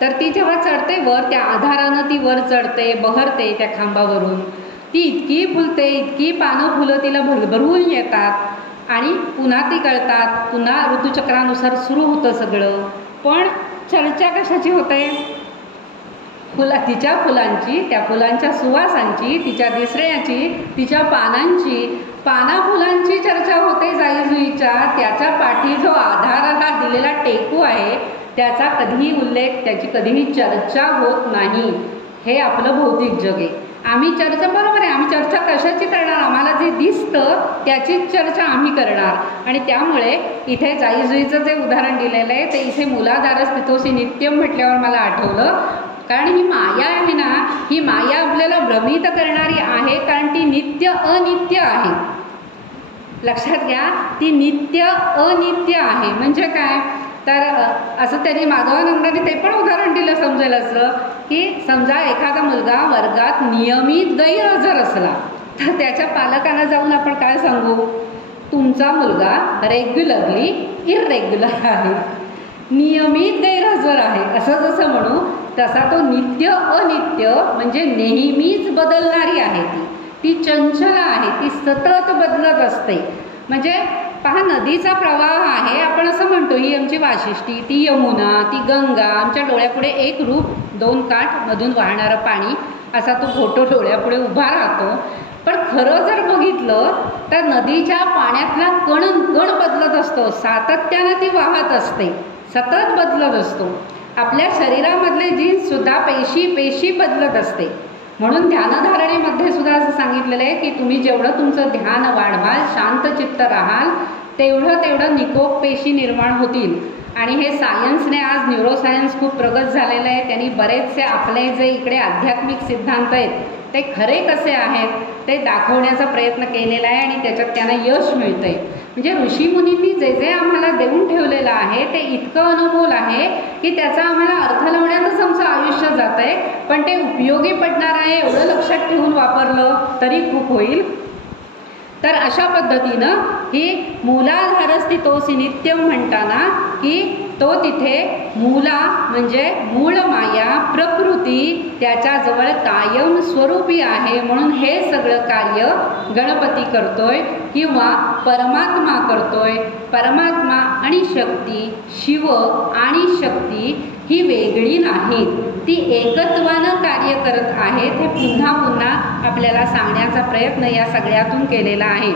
तर ती जेव्हा चढते वर, त्या आधारानं ती वर चढते, बहरते त्या खांबावरून. ती इतकी फुलते, इतकी पानं फुलं तिला भरभरून येतात आणि पुन्हा ती गळतात. पुन्हा ऋतुचक्रानुसार सुरू होतं सगळं. पण चर्चा कशाची होते? तिच्या फुलांची, त्या फुलांच्या सुवासांची, तिच्या दिसण्याची, तिच्या पाना फुलांची चर्चा होते जाईजुईच्या. त्याच्या पाठी जो आधाराला दिलेला टेकू आहे त्याचा कधीही उल्लेख, त्याची कधीही चर्चा होत नाही. हे आपलं भौतिक जग आहे. आम्ही चर्चा, बरोबर आहे, आम्ही चर्चा कशाची करणार? आम्हाला जे दिसतं त्याचीच चर्चा आम्ही करणार. आणि त्यामुळे इथे जाईजुईचं जे उदाहरण दिलेलं आहे ते इथे मूलाधार स्थितोसी नित्यम म्हटल्यावर मला आठवलं. कारण ही माया आहे ना, ही माया आपल्याला भ्रमित करणारी आहे, कारण ती नित्य अनित्य आहे. लक्षात घ्या, ती नित्य अनित्य आहे. म्हणजे काय? तर असं त्यांनी माधवानंदाने ते पण उदाहरण दिलं समजेल असं की समजा एखादा मुलगा वर्गात नियमित गैरहजर असला तर त्याच्या पालकांना जाऊन आपण काय सांगू? तुमचा मुलगा रेग्युलरली इररेग्युलर आहे, नियमित गैरहजर आहे, असं जसं म्हणू तसा तो नित्य अनित्य म्हणजे नेहमीच बदलणारी आहे. ती चंचल आहे, ती सतत बदलत असते. म्हणजे पहा, नदीचा प्रवाह आहे, आपण असं म्हणतो ही आमची वाशिष्ठी, ती यमुना, ती गंगा, आमच्या डोळ्यापुढे एक रूप, दोन काठ, मधून वाहणारं पाणी, असा तो फोटो डोळ्यापुढे उभा राहतो. पण खरं जर बघितलं तर नदीच्या पाण्यातला कण बदलत असतो, सातत्यानं ती वाहत असते, सतत बदलत असतो. आपल्या शरीरामधले जीन्ससुद्धा पेशी बदलत असते. म्हणून ध्यानधारणेमध्ये सुद्धा असं सांगितलेलं आहे की तुम्ही जेवढं तुमचं ध्यान वाढवाल, शांतचित्त राहाल, तेवढं निकोप पेशी निर्माण होतील. आणि हे सायन्सने, आज न्यूरोसायन्स खूप प्रगत झालेलं आहे, त्यांनी बरेचसे आपले जे इकडे आध्यात्मिक सिद्धांत आहेत ते खरे कसे आहेत ते दाखवण्याचा प्रयत्न केलेला आहे आणि त्याच्यात त्यांना यश मिळतं आहे. म्हणजे ऋषीमुनींनी जे जे आम्हाला देऊन ठेवलेलं आहे ते इतकं अनमोल आहे की त्याचा आम्हाला अर्थ लावण्यातच आमचं आयुष्य जात आहे, पण ते उपयोगी पडणार आहे एवढं लक्षात ठेवून वापरलं तरी खूप होईल. तर अशा पद्धतीनं ही मूलाधारस्थितोसी नित्यम म्हणताना की तो तिथे मूला म्हणजे मूळ माया प्रकृती त्याच्याजवळ कायम स्वरूपी आहे, म्हणून हे सगळं कार्य गणपती करतोय किंवा परमात्मा करतोय. परमात्मा आणि शक्ती, शिव आणि शक्ती ही वेगळी नाहीत, ती एकत्वानं कार्य करत आहेत. हे पुन्हा पुन्हा आपल्याला सांगण्याचा प्रयत्न या सगळ्यातून केलेला आहे.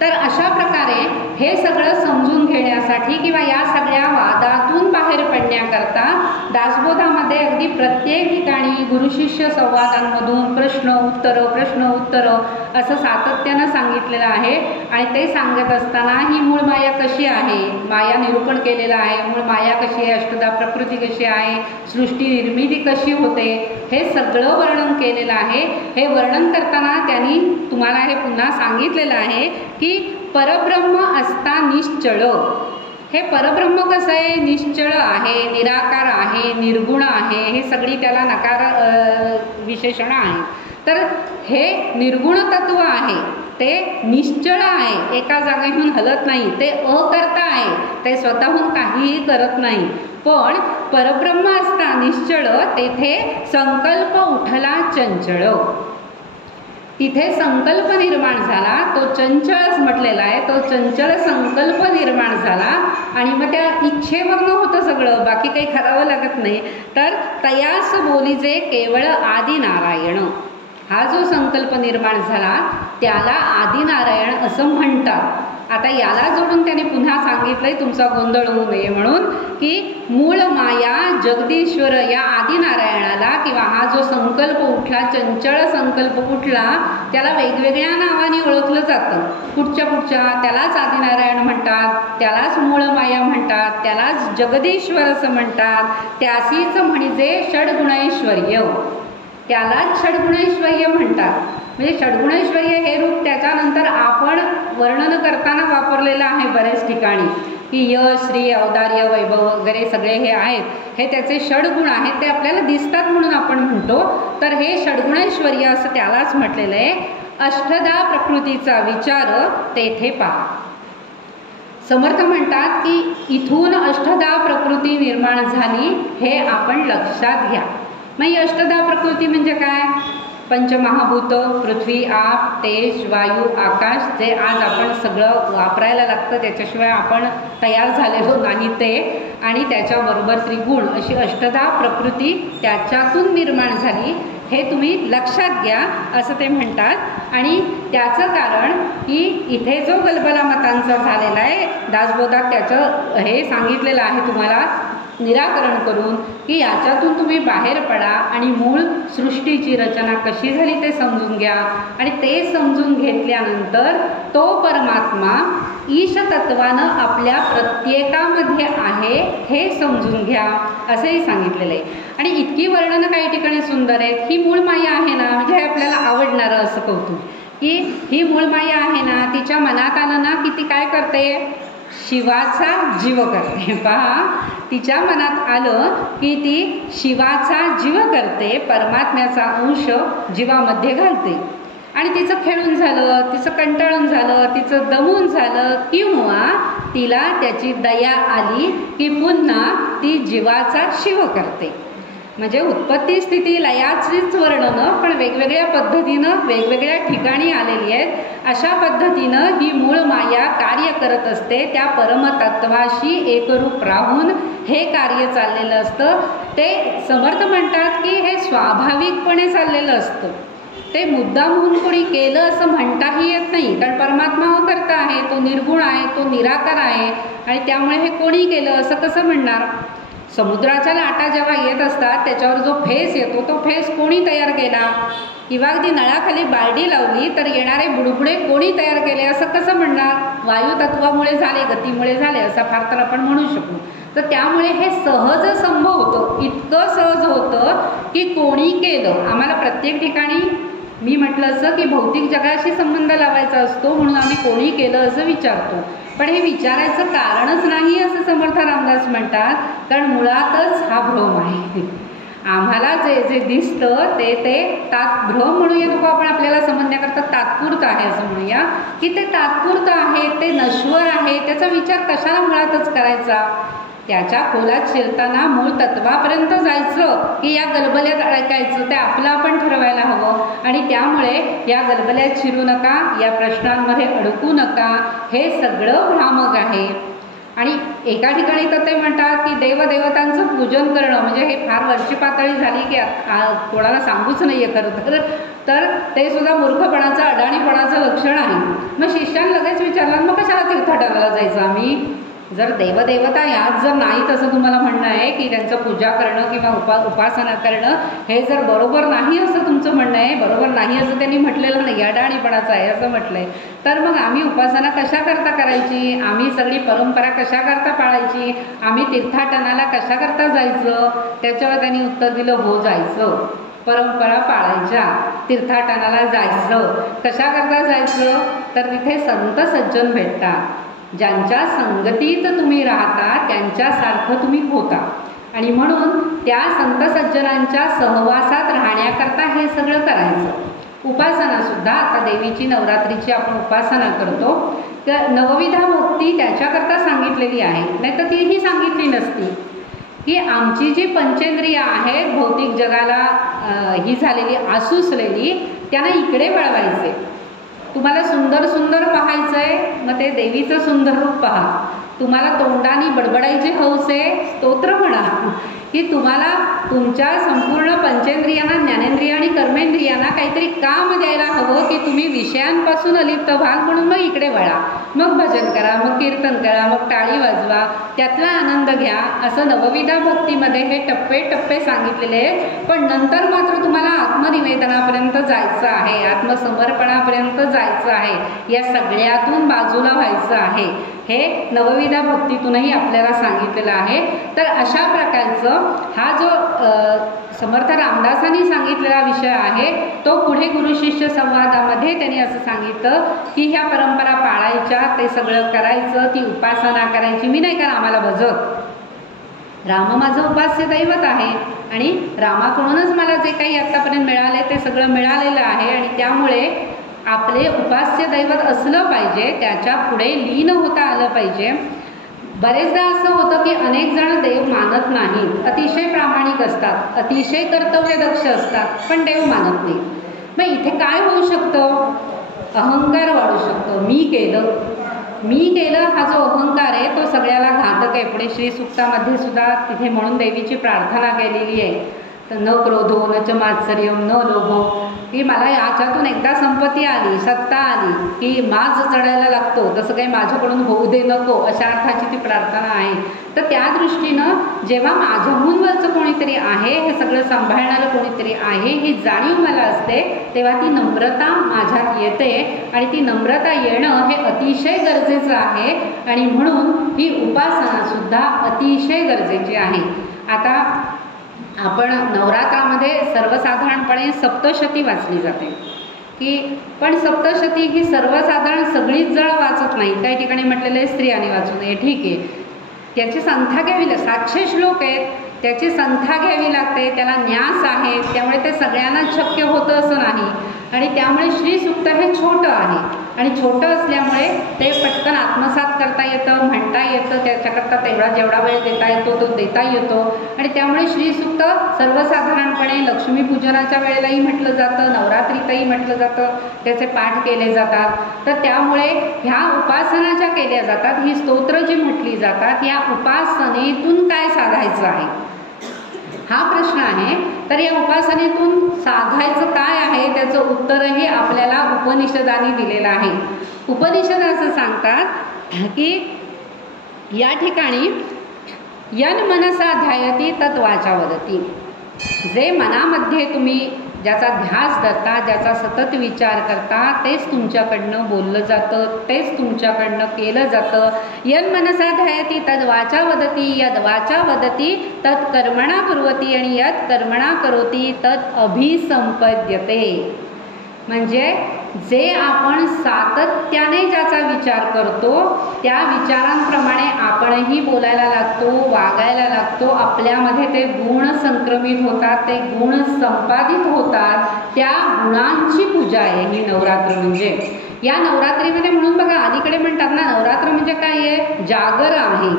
तर अशा प्रकारे हे सगळं समजून घेण्यासाठी किंवा या सगळ्या वादातून बाहेर पडण्याकरता दासबोधामध्ये अगदी प्रत्येक ठिकाणी गुरुशिष्य संवादांमधून प्रश्न उत्तरं असं सातत्यानं सांगितलेलं आहे. आणि ते सांगत असताना ही मूळ माया कशी आहे, माया निरूपण केलेलं आहे, मूळ माया कशी आहे, अष्टधा प्रकृती कशी आहे, सृष्टी निर्मिती कशी होते, हे सगळं वर्णन केलेलं आहे. हे वर्णन करताना त्यांनी तुम्हाला हे पुन्हा सांगितलेलं आहे की परब्रह्म असता निश्चळ. हे परब्रह्म कसं आहे, निश्चळ आहे, निराकार आहे, निर्गुण आहे, हे सगळी त्याला नकार विशेषणं आहेत. तर हे निर्गुण तत्व आहे, ते निश्चळ आहे, एका जागेहून हलत नाही, ते अकर्ता आहे, ते स्वतःहून काहीही करत नाही. पण परब्रह्म असता निश्चळ तेथे संकल्प उठला चंचळ. तिथे संकल्प निर्माण झाला, तो चंचळच म्हटलेला आहे, तो चंचल संकल्प निर्माण झाला आणि मग त्या इच्छेवरनं होतं सगळं, बाकी काही करावं लागत नाही. तर तयास बोलीजे केवळ आदिनारायण, हा जो संकल्प निर्माण झाला त्याला आदिनारायण असं म्हणतात. आता याला जोडून त्याने पुन्हा सांगितलंय तुमचा गोंधळ होऊ नये म्हणून की मूळ माया जगदीश्वर या आदिनारायणाला किंवा हा जो संकल्प उठला, चंचळ संकल्प उठला, त्याला वेगवेगळ्या नावाने ओळखलं जातं. पुढच्या त्यालाच आदिनारायण म्हणतात, त्यालाच मूळ माया म्हणतात, त्यालाच जगदीश्वर असं म्हणतात. त्यासीच म्हणजे षड्गुणैश्वर्य, त्यालाच षड्गुणैश्वर्य म्हणतात. म्हणजे षड्गुणैश्वर्य हे रूप त्याच्यानंतर आपण वर्णन करताना वापरलेलं आहे बऱ्याच ठिकाणी की यश, श्री, औदार्य, वैभव वगैरे सगळे हे आहेत, हे त्याचे षड्गुण आहेत, ते आपल्याला दिसतात म्हणून आपण म्हणतो. तर हे षड्गुणैश्वर्य असं त्यालाच म्हटलेलं आहे. अष्टधा प्रकृतीचा विचार तेथे पहा. समर्थ म्हणतात की इथून अष्टधा प्रकृती निर्माण झाली हे आपण लक्षात घ्या. मग ही अष्टधा प्रकृती म्हणजे काय? पंचमहाभूत, पृथ्वी, आप, तेज, वायू, आकाश, जे आज आपण सगळं वापरायला लागतं, त्याच्याशिवाय आपण तयार झालेलो नाही ते, आणि त्याच्याबरोबर त्रिगुण, अशी अष्टधा प्रकृती त्याच्यातून निर्माण झाली, हे तुम्ही लक्षात घ्या असं ते म्हणतात. आणि त्याचं कारण की इथे जो गलबला मतांचा झालेला आहे दासबोधात, त्याचं हे सांगितलेलं आहे तुम्हाला निराकरण करून की याच्यातून तुम्ही बाहेर पडा आणि मूळ सृष्टीची रचना कशी झाली ते समजून घ्या. आणि ते समजून घेतल्यानंतर तो परमात्मा ईशतत्वानं आपल्या प्रत्येकामध्ये आहे हे समजून घ्या असंही सांगितलेलं आहे. आणि इतकी वर्णनं काही ठिकाणी सुंदर आहेत. ही मूळ माया आहे ना, म्हणजे हे आपल्याला आवडणारं असं कौतुक की ही मूळ माया आहे ना, तिच्या मनात आलं ना की ती काय करते, शिवाचा जीव करते. पहा, तिच्या मनात आलं की ती शिवाचा जीव करते, परमात्म्याचा अंश जीवामध्ये घालते. आणि तिचं खेळून झालं, तिचं कंटाळून झालं, तिचं दमून झालं, किंवा तिला त्याची दया आली की पुन्हा ती जीवाचा शिव करते. म्हणजे उत्पत्ती स्थिती लयाचीच वर्णनं पण वेगवेगळ्या पद्धतीनं वेगवेगळ्या ठिकाणी आलेली आहेत. अशा पद्धतीनं ही मूळ माया कार्य करत असते. त्या परमतत्वाशी एकरूप राहून हे कार्य चाललेलं असतं. ते समर्थ म्हणतात की हे स्वाभाविकपणे चाललेलं असतं. ते मुद्दामहून कोणी केलं असं म्हणताही येत नाही, कारण परमात्मा हा करता आहे, तो निर्गुण आहे, तो निराकार आहे, आणि त्यामुळे हे कोणी केलं असं कसं म्हणणार. समुद्राच्या लाटा जेव्हा येत असतात त्याच्यावर जो फेस येतो तो फेस कोणी तयार केला, किंवा अगदी नळाखाली बालडी लावली तर येणारे बुडबुडे कोणी तयार केले असं कसं म्हणणार. वायुतत्वामुळे झाले, गतीमुळे झाले असं फार तर आपण म्हणू शकू. तर त्यामुळे हे सहज संभव होतं, इतकं सहज होतं की कोणी केलं. आम्हाला प्रत्येक ठिकाणी मी म्हटलं असं की भौतिक जगाशी संबंध लावायचा असतो म्हणून आम्ही कोणी केलं असं विचारतो, पण हे विचारायचं कारणच नाही असं समर्थ रामदास म्हणतात. कारण मुळातच हा भ्रम आहे. आम्हाला जे जे दिसतं ते भ्रम म्हणूया नको आपण, आपल्याला समजण्याकरता तात्पुरतं आहे असं म्हणूया की ते तात्पुरतं आहे, ते नश्वर आहे. त्याचा विचार कशाला मुळातच करायचा. त्याच्या खोलात शिरताना मूळ तत्वापर्यंत जायचं की या गलबल्यात अडकायचं ते आपलं आपण ठरवायला हवं. आणि त्यामुळे या गलबल्यात शिरू नका, या प्रश्नांमध्ये अडकू नका. हे सगळं भ्रामक आहे. आणि एका ठिकाणी तर ते म्हणतात की देवदेवतांचं पूजन करणं म्हणजे हे फार वरची पातळी झाली की कोणाला सांगूच नाही आहे खरं तर ते सुद्धा मूर्खपणाचं अडाणीपणाचं लक्षण आहे. मग शिष्यानं लगेच विचारलं मग कशाला तीर्थाटनाला जायचं आम्ही. जर देवदेवता यात जर नाही तसं तुम्हाला म्हणणं आहे की त्यांचं पूजा करणं किंवा उपासना करणं हे जर बरोबर नाही असं तुमचं म्हणणं आहे, बरोबर नाही असं त्यांनी म्हटलेलं नाही, अडाणीपणाचं आहे असं म्हटलं आहे, तर मग आम्ही उपासना कशा करता करायची, आम्ही सगळी परंपरा कशा करता पाळायची, आम्ही तीर्थाटनाला कशा करता जायचं. त्याच्यावर त्यांनी उत्तर दिलं हो जायचं, परंपरा पाळायच्या, तीर्थाटनाला जायचं. कशा करता जायचं तर तिथे संत सज्जन भेटतात, ज्यांच्या संगतीत तुम्ही राहता त्यांच्यासारखं तुम्ही होता. आणि म्हणून त्या संत सज्जनांच्या सहवासात राहण्याकरता हे सगळं करायचं. उपासनासुद्धा आता देवीची नवरात्रीची आपण उपासना करतो तर नवविधा मुक्ती त्याच्याकरता सांगितलेली आहे, नाही तर तीही सांगितली नसती. की आमची जी पंचेंद्रिय आहेत भौतिक जगाला ही झालेली आसुसलेली त्यांना इकडे वळवायचे. तुम्हाला सुंदर सुंदर पाहायचं आहे मग ते देवीचं सुंदर रूप पहा. तुम्हाला तोंडाने बडबडायची हौस आहे स्तोत्र म्हणा. की तुम्हाला तुमच्या संपूर्ण पंचेंद्रियांना, ज्ञानेंद्रिय आणि कर्मेंद्रियांना काहीतरी काम द्यायला हवं की तुम्ही विषयांपासून अलिप्त व्हाल म्हणून मग इकडे वळा, मग भजन करा, मग कीर्तन करा, मग टाळी वाजवा, त्यातला आनंद घ्या. असं नवविधा भक्तीमध्ये हे टप्पे टप्पे सांगितलेले आहेत. पण नंतर मात्र तुम्हाला आत्मनिवेदनापर्यंत जायचं आहे, आत्मसमर्पणापर्यंत जायचं आहे, या सगळ्यातून बाजूला व्हायचं आहे. हे नवविधा भक्तीतूनही आपल्याला सांगितलेलं आहे. तर अशा प्रकारचं हा जो समर्थ रामदासांनी सांगितलेला विषय आहे तो पुढे गुरुशिष्य संवादामध्ये त्यांनी असं सांगितलं की ह्या परंपरा पाळायच्या, ते सगळं करायचं, ती उपासना करायची. मी नाही कारण आम्हाला भजत, राम माझं उपास्य दैवत आहे आणि रामाकडूनच मला जे काही आत्तापर्यंत मिळाले ते सगळं मिळालेलं आहे. आणि त्यामुळे आपले उपास्य दैवत असलं पाहिजे, त्याच्या पुढे लीन होता आलं पाहिजे. बरेचदा असं होतं की अनेक जण देव मानत नाहीत, अतिशय प्रामाणिक असतात, अतिशय कर्तव्यदक्ष असतात, पण देव मानत नाही. मग इथे काय होऊ शकतं, अहंकार वाढू शकतो. मी केलं हा जो अहंकार आहे तो सगळ्याला घातक आहे. पुढे श्री सुक्तामध्ये सुद्धा तिथे म्हणून देवीची प्रार्थना केलेली आहे, तर न क्रोधो न च मात्सर्यम न लोभो, की मला याच्यातून एकदा संपत्ती आली, सत्ता आली की माज चढायला लागतो, तसं काही माझ्याकडून होऊ दे नको, अशा अर्थाची ती प्रार्थना आहे. तर त्या दृष्टीनं जेव्हा माझ्याहून वरचं कोणीतरी आहे, हे सगळं सांभाळणारं कोणीतरी आहे ही जाणीव मला असते, तेव्हा ती नम्रता माझ्यात येते. आणि ती नम्रता येणं हे अतिशय गरजेचं आहे. आणि म्हणून ही उपासनासुद्धा अतिशय गरजेची आहे. आता आपण नवरात्रामध्ये सर्वसाधारणपणे सप्तशती वाचली जाते की, पण सप्तशती ही सर्वसाधारण सगळीच जण वाचत नाही. काही ठिकाणी म्हटलेलं आहे स्त्रियांनी वाचू नये, ठीक आहे, त्याची संख्या घ्यावी लागते. 700 श्लोक आहेत, त्याची संख्या घ्यावी लागते, त्याला न्यास आहे, त्यामुळे ते सगळ्यांना शक्य होतं असं नाही. आणि त्यामुळे श्रीसूक्त हे छोटं आहे आणि छोटं असल्यामुळे ते पटकन आत्मसात करता येतं, म्हणता येतं, त्याच्याकरता तेवढा जेवढा वेळ देता येतो तो देता येतो आणि त्यामुळे श्रीसूक्त सर्वसाधारणपणे लक्ष्मीपूजनाच्या वेळेलाही म्हटलं जातं, नवरात्रीतही म्हटलं जातं, त्याचे पाठ केले जातात. तर त्यामुळे ह्या उपासना ज्या केल्या जातात, ही स्तोत्र जी म्हटली जातात, या उपासनेतून काय साधायचं आहे हा प्रश्न आहे. तर या उपासनेतून साधायचं काय आहे त्याचं उत्तरही आपल्याला उपनिषदांनी दिलेलं आहे. उपनिषद असं सांगतात की या ठिकाणी यन मनसा ध्यायती तत् वाचा वदती, जे मनामध्ये तुम्ही ज्याचा ध्यास धरता, ज्याचा सतत विचार करता, तेच तुमच्याकडनं बोललं जातं, तेच तुमच्याकडनं केलं जातं. यन मनसा ध्यायती तद वाचा वदती, यद वाचा वदती तत् कर्मणा कुर्वती आणि यद कर्मणा करोती तत् अभिसंपद्यते. म्हणजे जे आपण सातत्याने ज्याचा विचार करतो त्या विचारांप्रमाणे आपणही बोलायला लागतो, वागायला लागतो, आपल्यामध्ये ते गुण संक्रमित होतात, ते गुण संपादित होतात. त्या गुणांची पूजा आहे ही नवरात्र. म्हणजे या नवरात्रीमध्ये म्हणून बघा अलीकडे म्हणतात ना, नवरात्र म्हणजे काय आहे, जागर आहे.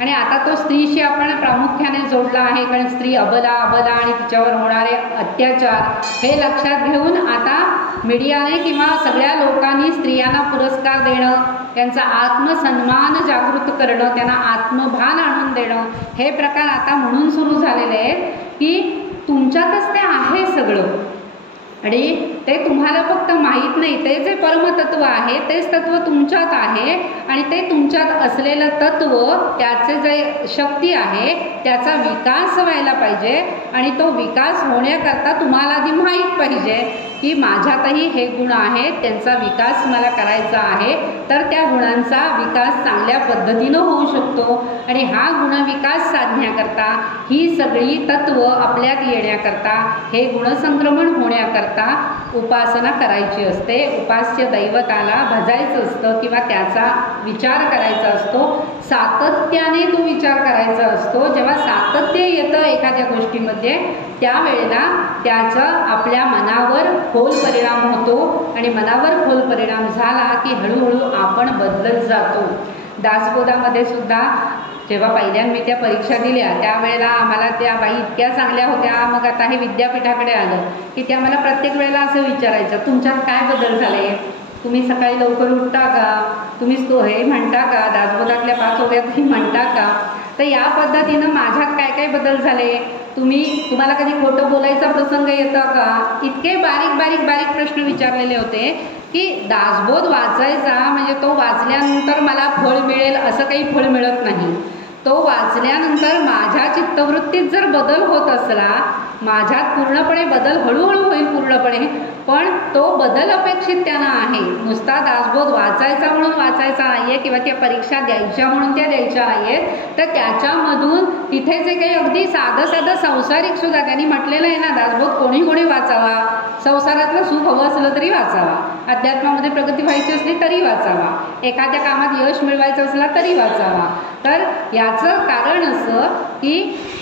आणि आता तो स्त्रीशी आपण प्रामुख्याने जोडला आहे, कारण स्त्री अबला आणि तिच्यावर होणारे अत्याचार हे लक्षात घेऊन आता मीडियाने किंवा सगळ्या लोकांनी स्त्रियांना पुरस्कार देणं, त्यांचा आत्मसन्मान जागृत करणं, त्यांना आत्मभान आणून देणं, हे प्रकार आता म्हणून सुरू झालेले आहेत की तुमच्यातच ते आहे सगळं आणि ते तुम्हाला फक्त माहीत नाही. ते जे परमतत्व आहे तेच तत्व तुमच्यात आहे आणि ते तुमच्यात असलेलं तत्व, त्याचे जे शक्ती आहे त्याचा विकास व्हायला पाहिजे आणि तो विकास होण्याकरता तुम्हाला आधी माहीत पाहिजे की माझ्यातही हे गुण आहेत, त्यांचा विकास मला करायचा आहे. तर त्या गुणांचा विकास चांगल्या पद्धतीनं होऊ शकतो आणि हा गुणविकास साधण्याकरता, ही सगळी तत्व आपल्यात येण्याकरता, हे गुणसंक्रमण होण्याकरता उपासना करायची असते. उपास्य दैवताला भजायचं असतं किंवा त्याचा विचार करायचा असतो, सातत्याने तो विचार करायचा असतो. जेव्हा सातत्य येतं एखाद्या गोष्टीमध्ये त्यावेळेला त्याचा आपल्या मनावर खोल परिणाम होतो आणि मनावर खोल परिणाम झाला की हळूहळू आपण बदलत जातो. दासबोधामध्ये सुद्धा जेव्हा पहिल्यांदा मी त्या परीक्षा दिल्या त्यावेळेला आम्हाला त्या बाई इतक्या चांगल्या होत्या. मग आता हे विद्यापीठाकडे आलं की त्या मला प्रत्येक वेळेला असं विचारायचं, तुमच्यात काय बदल झाले, तुम्ही सकाळी लवकर उठता का, तुम्ही हे म्हणता का, दासबोधातल्या 5 ओव्या तुम्ही म्हणता का. तर या पद्धतीनं माझ्यात काय काय बदल झाले, तुम्हाला कधी खोटं बोलायचा प्रसंग येतो का, इतके बारीक प्रश्न विचारलेले होते की दासबोध वाचायचा म्हणजे तो वाचल्यानंतर मला फळ मिळेल असं काही फळ मिळत नाही. तो वाचल्यानंतर माझ्या चित्तवृत्तीत जर बदल होत असला, माझ्यात पूर्णपणे बदल हळूहळू होईल पूर्णपणे, पण तो बदल अपेक्षित त्यांना आहे. नुसता दासबोध वाचायचा म्हणून वाचायचा नाही आहे किंवा त्या परीक्षा द्यायच्या म्हणून त्या द्यायच्या नाही आहेत. तर त्याच्यामधून तिथे जे काही अगदी साधं संसारिक सुद्धा त्यांनी म्हटलेलं आहे ना, दासबोध कोणी वाचावा, संसारातलं सुख हवं असलं तरी वाचावा, अध्यात्मामध्ये प्रगती व्हायची असली तरी वाचावा, एखाद्या कामात यश मिळवायचं असलं तरी वाचावा. तर याचं कारण असं की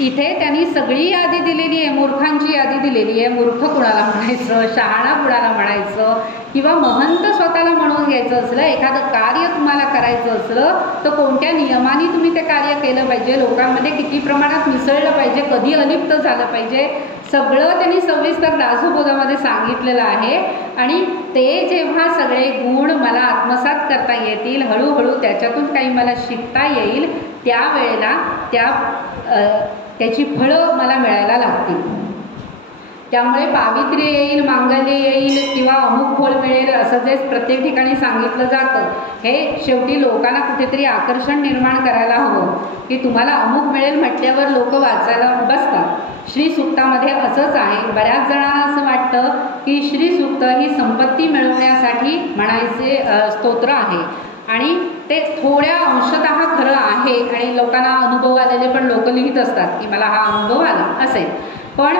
इथे त्यांनी सगळी यादी दिलेली आहे, मूर्खांची यादी दिलेली आहे. मूर्ख कुणाला म्हणायचं, शहाणा कुणाला म्हणायचं किंवा महंत स्वतःला म्हणून घ्यायचं असलं, एखादं कार्य तुम्हाला करायचं असलं तर कोणत्या नियमाने तुम्ही ते कार्य केलं पाहिजे, लोकांमध्ये किती प्रमाणात मिसळलं पाहिजे, कधी अलिप्त झालं पाहिजे, सगळं त्यांनी सविस्तर दासबोधामध्ये सांगितलेलं आहे. आणि ते जेव्हा सगळे गुण मला आत्मसात करता येतील, हळूहळू त्याच्यातून काही मला शिकता येईल, त्यावेळेला त्याची फळं मला मिळायला लागतील. त्यामुळे पावित्र्य येईल, मांगल्य येईल किंवा अमुक फळ मिळेल असं जे प्रत्येक ठिकाणी सांगितलं जातं, हे शेवटी लोकांना कुठेतरी आकर्षण निर्माण करायला हवं की तुम्हाला अमुक मिळेल म्हटल्यावर लोक वाचायला बसतात. श्रीसूक्तामध्ये असंच आहे. बऱ्याच जणांना असं वाटतं की श्रीसूक्त ही संपत्ती मिळवण्यासाठी म्हणायचे स्तोत्र आहे आणि ते थोड्या अंशतः खरं आहे आणि लोकांना अनुभव आलेले पण लोक लिहित असतात की मला हा अनुभव आला असेल. पण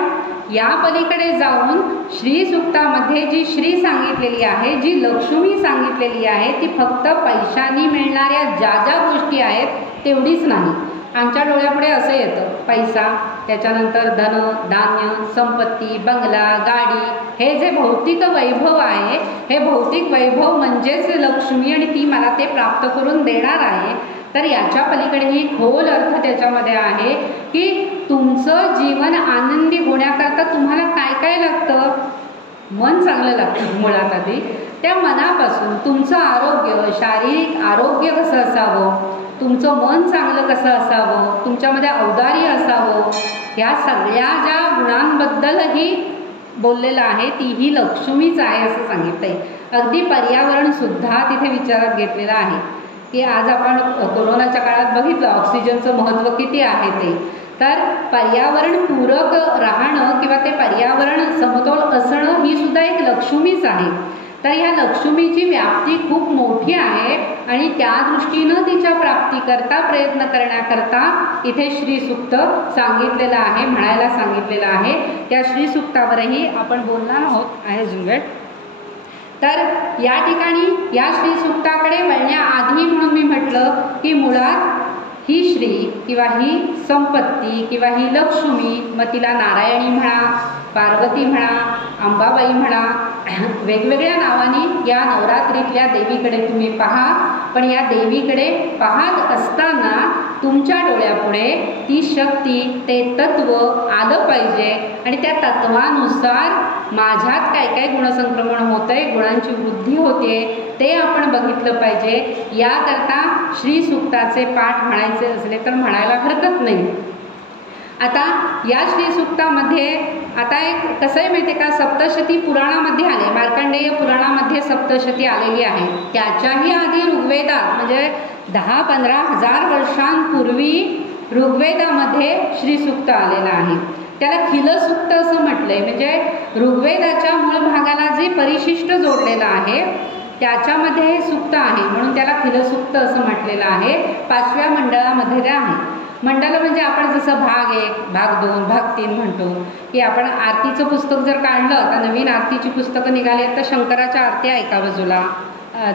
या पलीकडे जाऊन श्रीसूक्तामध्ये जी श्री सांगितलेली आहे, जी लक्ष्मी सांगितलेली आहे, ती फक्त पैशांनी मिळणाऱ्या ज्या गोष्टी आहेत तेवढीच नाही, आमच्या डोळ्यापुढे असं येतं पैसा, त्याच्यानंतर धन धान्य, संपत्ती, बंगला, गाडी, हे जे भौतिक वैभव आहे, हे भौतिक वैभव म्हणजेच लक्ष्मी आणि ती मला ते प्राप्त करून देणार आहे. तर याच्या पलीकडेही खोल अर्थ त्याच्यामध्ये आहे की तुमचं जीवन आनंदी होण्याकरता तुम्हाला काय काय लागतं? मन चांगलं लागतं मुळात आधी. त्या मनापासून तुमचं आरोग्य, शारीरिक आरोग्य कसं असावं, तुमचं मन चांगलं कसं असावं, तुमच्यामध्ये औदार्य असावं, ह्या सगळ्या ज्या गुणांबद्दलही बोललेलं आहे तीही लक्ष्मीच आहे असं सांगितलंय. अगदी पर्यावरणसुद्धा तिथे विचारात घेतलेलं आहे की आज आपण कोरोनाच्या काळात बघितलं ऑक्सिजनचं महत्त्व किती आहे ते. तर पर्यावरण पूरक राहणं किंवा ते पर्यावरण समतोल असणं ही सुद्धा एक लक्ष्मीच आहे. तर ह्या लक्ष्मीची व्याप्ती खूप मोठी आहे आणि त्या दृष्टीनं तिच्या प्राप्तीकरता प्रयत्न करण्याकरता इथे श्रीसूक्त सांगितलेलं आहे, म्हणायला सांगितलेलं आहे. त्या श्रीसूक्तावरही आपण बोलणार आहोत आहे जुंगट. तर या ठिकाणी या श्रीसूक्ताकडे वळण्याआधी म्हणून मी म्हटलं की मुळात ही श्री किंवा ही संपत्ती किंवा ही लक्ष्मी, मग तिला नारायणी म्हणा, पार्वती म्हणा, अंबाबाई म्हणा, वेगवेगळ्या नावाने या नवरात्रीतल्या देवीकडे तुम्ही पहा. पण या देवीकडे पाहत असताना तुमच्या डोळ्यापुढे ती शक्ती, ते तत्व आलं पाहिजे आणि त्या तत्वानुसार माझ्यात काय काय गुणसंक्रमण होतंय, गुणांची वृद्धी होते ते आपण बघितलं पाहिजे. याकरता श्रीसूक्ताचे पाठ म्हणायचे असले तर म्हणायला हरकत नाही. आता या श्रीसूक्तामध्ये आता एक कसं आहे माहिती आहे का, सप्तशती पुराणामध्ये आले, मार्कंडेय पुराणामध्ये सप्तशती आलेली आहे. त्याच्याही आधी ऋग्वेदात म्हणजे 10-15 हजार वर्षांपूर्वी ऋग्वेदामध्ये श्रीसूक्त आलेलं आहे. त्याला खिलसूक्त असं म्हटलंय. म्हणजे ऋग्वेदाच्या मूळ भागाला जे परिशिष्ट जोडलेलं आहे त्याच्यामध्ये हे सूक्त आहे म्हणून त्याला खिलसूक्त असं म्हटलेलं आहे. 5व्या मंडळामध्ये ते आहे. मंडल म्हणजे आपण जसं भाग 1, भाग 2, भाग 3 म्हणतो की आपण आरतीचं पुस्तक जर काढलं तर नवीन आरतीची पुस्तकं निघाली तर शंकराच्या आरत्या एका बाजूला,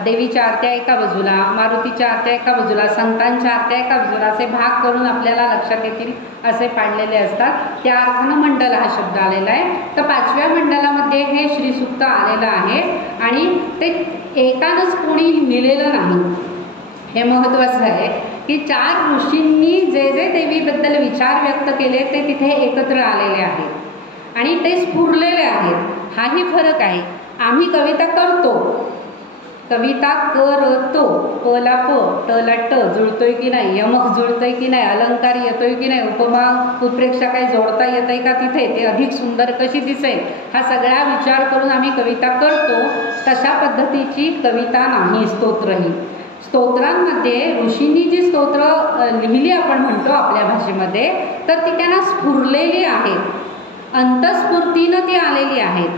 देवीच्या आरत्या एका बाजूला, मारुतीच्या आरत्या एका बाजूला, संतांच्या आरत्या एका बाजूला, असे भाग करून आपल्याला लक्षात येतील असे पाडलेले असतात. त्या अर्थानं मंडल हा शब्द आलेला आहे. तर 5व्या मंडलामध्ये हे श्रीसूक्त आलेलं आहे आणि ते एकानंच कोणी लिहिलेलं नाही. हे महत्त्वाचं आहे की 4 ऋषींनी जे जे देवीबद्दल विचार व्यक्त केले ते तिथे एकत्र आलेले आहेत आणि ते स्फुरलेले आहेत. हाही फरक आहे. आम्ही कविता करतो, कविता करतो, पला प, टला ट जुळतोय की नाही, यमक जुळतोय की नाही, अलंकार येतोय की नाही, उपमा उत्प्रेक्षा काही जोडता येतंय का तिथे, ते अधिक सुंदर कशी दिसेल, हा सगळा विचार करून आम्ही कविता करतो. तशा पद्धतीची कविता नाही स्तोत्रही. स्तोत्रांमध्ये ऋषींनी जी स्तोत्र लिहिली आपण म्हणतो आपल्या भाषेमध्ये, तर ती त्यांना स्फुरलेली आहेत, अंतस्फूर्तीनं ती आलेली आहेत.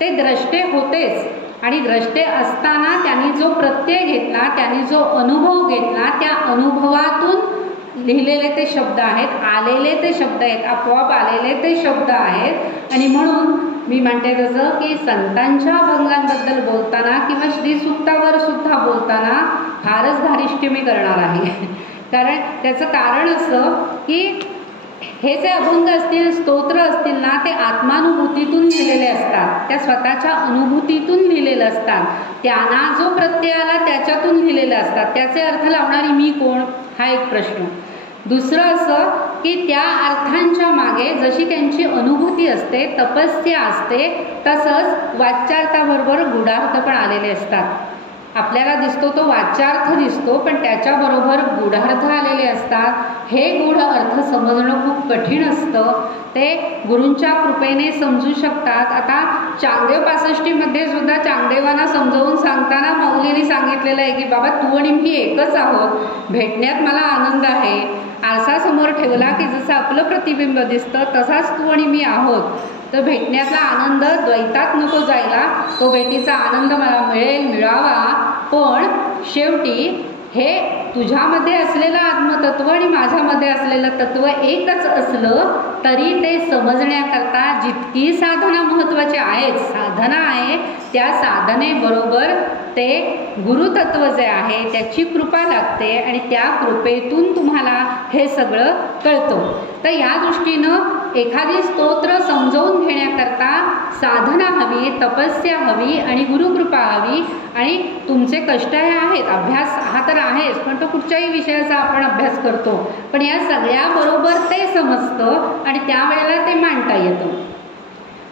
ते द्रष्टे होतेच आणि द्रष्टे असताना त्यांनी जो प्रत्यय घेतला, त्यांनी जो अनुभव घेतला, त्या अनुभवातून लिहिलेले ते शब्द आहेत, आलेले ते शब्द आहेत, आपोआप आलेले ते शब्द आहेत. आणि म्हणून मी म्हणते तसं की संतांच्या अभंगांबद्दल बोलताना किंवा श्रीसूक्तावर सुद्धा बोलताना फारच धारिष्ट्य मी करणार आहे. कारण त्याचं कारण असं की हे जे अभंग असतील, स्तोत्र असतील ना, ते आत्मानुभूतीतून लिहिलेले असतात, त्या स्वतःच्या अनुभूतीतून लिहिलेले असतात. त्यांना जो प्रत्यय आला त्याच्यातून लिहिलेले असतात. त्याचे अर्थ लावणारी मी कोण, हा एक प्रश्न. दुसरं असं की त्या अर्थांच्या मागे जशी त्यांची अनुभूती असते, तपस्या असते, तसंच वाच्यार्थाबरोबर गूढार्थ पण आलेले असतात. आपल्याला दिसतो तो वाच्यार्थ दिसतो, पण त्याच्याबरोबर गूढार्थ आलेले असतात. हे गूढ अर्थ समजणं खूप कठीण असतं. ते गुरूंच्या कृपेने समजू शकतात. आता चांगदेव 65मध्ये सुद्धा चांगदेवांना समजावून सांगताना माऊलींनी सांगितलेलं आहे की बाबा तू आणि मी एकच आहोत, भेटण्यात मला आनंद आहे. आरसा समोर ठेवला की जसं आपलं प्रतिबिंब दिसतं तसाच तू आणि मी आहोत. तर भेटण्याचा आनंद द्वैतात नको जायला, तो भेटीचा आनंद मला मिळेल, मिळावा. पण शेवटी हे तुझ्यामध्ये असलेलं आत्मतत्व आणि माझ्यामध्ये असलेलं तत्व एकच असलं तरी ते समजण्याकरता जितकी साधना महत्त्वाची आहेत, साधना आहे, त्या साधनेबरोबर ते गुरुतत्व जे आहे त्याची कृपा लागते. असते आणि त्या कृपेतून तुम्हाला हे सगळं कळतं. तर या दृष्टीनं एखादी स्तोत्र समजावून घेण्याकरता साधना हवी, तपस्या हवी आणि गुरुकृपा हवी. आणि तुमचे कष्ट हे आहेत, अभ्यास हा तर आहेच, पण तो कुठच्याही विषयाचा आपण अभ्यास करतो, पण या सगळ्याबरोबर ते समजतं आणि त्यावेळेला ते मांडता येतं.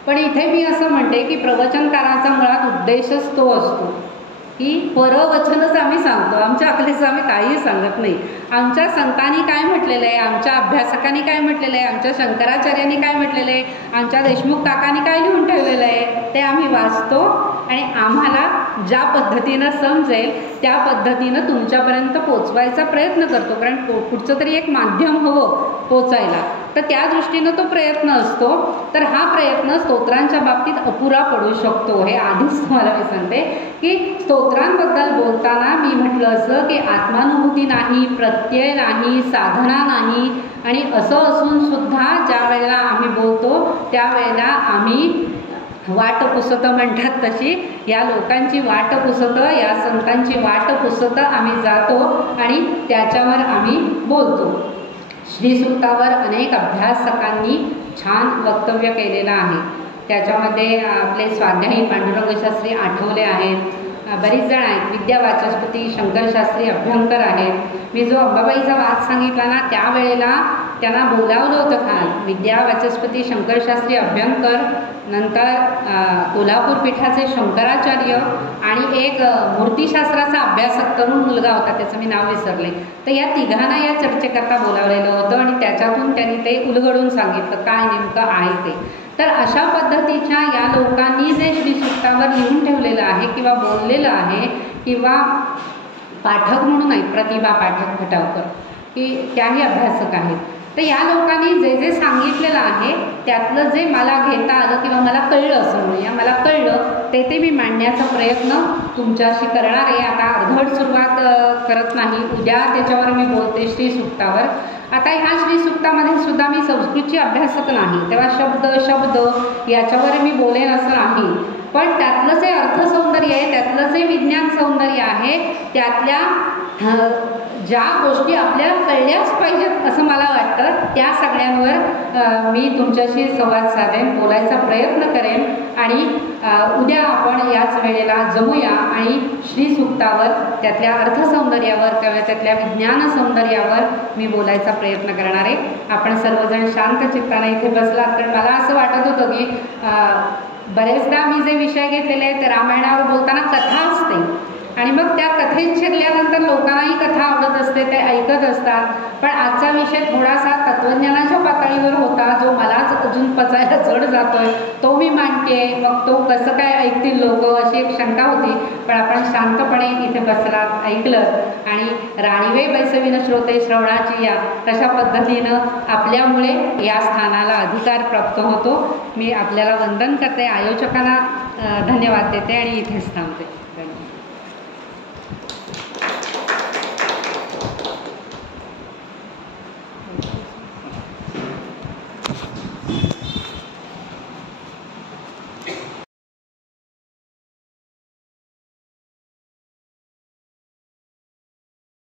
पण इथे मी असं म्हणते की प्रवचनकाराचा मुळात उद्देशच तो असतो की परवचनच आम्ही सांगतो, आमच्या अकलेचं आम्ही काहीही सांगत नाही. आमच्या संतांनी काय म्हटलेलं आहे, आमच्या अभ्यासकांनी काय म्हटलेलं आहे, आमच्या शंकराचार्यांनी काय म्हटलेलं आहे, आमच्या देशमुख काकांनी काय लिहून ठेवलेलं आहे ते आम्ही वाचतो आणि आम्हाला ज्या पद्धतीनं समजेल त्या पद्धतीनं तुमच्यापर्यंत पोचवायचा प्रयत्न करतो. कारण कुठचं तरी एक माध्यम हवं पोचायला, तर त्या दृष्टीनं तो प्रयत्न असतो. तर हा प्रयत्न स्तोत्रांच्या बाबतीत अपुरा पडू शकतो. हे आधीच तुम्हाला मी सांगते की स्तोत्रांबद्दल बोलताना मी म्हटलं असं की आत्मानुभूती नाही, प्रत्यय नाही, साधना नाही. आणि असं असून सुद्धा ज्या वेळेला आम्ही बोलतो त्यावेळेला आम्ही वाट पुसतं म्हणतात तशी या लोकांची वाट पुसतं, या संतांची वाट पुसतं आम्ही जातो आणि त्याच्यावर आम्ही बोलतो. श्रीसूक्तावर अनेक अभ्यासकांनी छान वक्तव्य केलेलं आहे. त्याच्यामध्ये आपले स्वाध्यायी पांडुरंगशास्त्री आठवले आहेत, बरीच जण आहेत, विद्यावाचस्पती शंकरशास्त्री अभ्यंकर आहेत. मी जो अंबाबाईचा वाद सांगितला ना त्यावेळेला त्यांना बोलावलं होतं खाल. विद्यावाचस्पती शंकरशास्त्री अभ्यंकर, नंतर कोल्हापूर पीठाचे शंकराचार्य आणि एक मूर्तिशास्त्राचा अभ्यासक तरुण मुलगा होता, त्याचं मी नाव विसरले. तर या तिघांना या चर्चेकरता बोलावलेलं होतं आणि त्याच्यातून त्यांनी ते उलगडून सांगितलं काय नेमकं आहे ते. तर अशा पद्धतीच्या या लोकांनी जे श्रीसूक्तावर लिहून ठेवलेलं आहे किंवा बोललेलं आहे, किंवा पाठक म्हणून आहेत प्रतिभा पाठक खटावकर की त्याही अभ्यासक आहेत. तर या लोकांनी जे जे सांगितलेलं आहे त्यातलं जे मला घेता आलं किंवा मला कळलं, असं म्हणूया मला कळलं ते मी मांडण्याचा प्रयत्न तुमच्याशी करणार आहे. आता अर्धवट सुरुवात करत नाही, उद्या त्याच्यावर मी बोलते श्रीसूक्तावर. आता ह्या श्रीसूक्तामध्ये सुद्धा मी संस्कृतची अभ्यासक नाही, तेव्हा शब्द याच्यावर मी बोलेन असं नाही. पण त्यातलं जे अर्थसौंदर्य आहे, त्यातलं जे विज्ञान सौंदर्य आहे, त्यातल्या ज्या गोष्टी आपल्याला कळल्याच पाहिजेत असं मला वाटतं, त्या सगळ्यांवर मी तुमच्याशी संवाद साधेन, बोलायचा प्रयत्न करेन. आणि उद्या आपण याच वेळेला जमूया आणि श्रीसूक्तावर, त्यातल्या अर्थसौंदर्यावर किंवा त्यातल्या विज्ञान सौंदर्यावर मी बोलायचा प्रयत्न करणार आहे. आपण सर्वजण शांत चित्ताने इथे बसलात, कारण मला असं वाटत होतं की बरेचदा मी जे विषय घेतलेले आहेत रामायणावर बोलताना कथा असते आणि मग त्या कथेत शिरल्यानंतर लोकांनाही कथा आवडत असते, ते ऐकत असतात. पण आजचा विषय थोडासा तत्त्वज्ञानाच्या पातळीवर होता, जो मलाच अजून पचायला जड जातोय, तो मी मांडते. मग तो कसं काय ऐकतील लोक, अशी एक शंका होती. पण आपण शांतपणे इथे बसलात, ऐकलं आणि राणीवे बैसवीन श्रोते श्रवणाची या तशा पद्धतीनं आपल्यामुळे या स्थानाला अधिकार प्राप्त होतो. मी आपल्याला वंदन करते, आयोजकांना धन्यवाद देते आणि इथेच थांबते.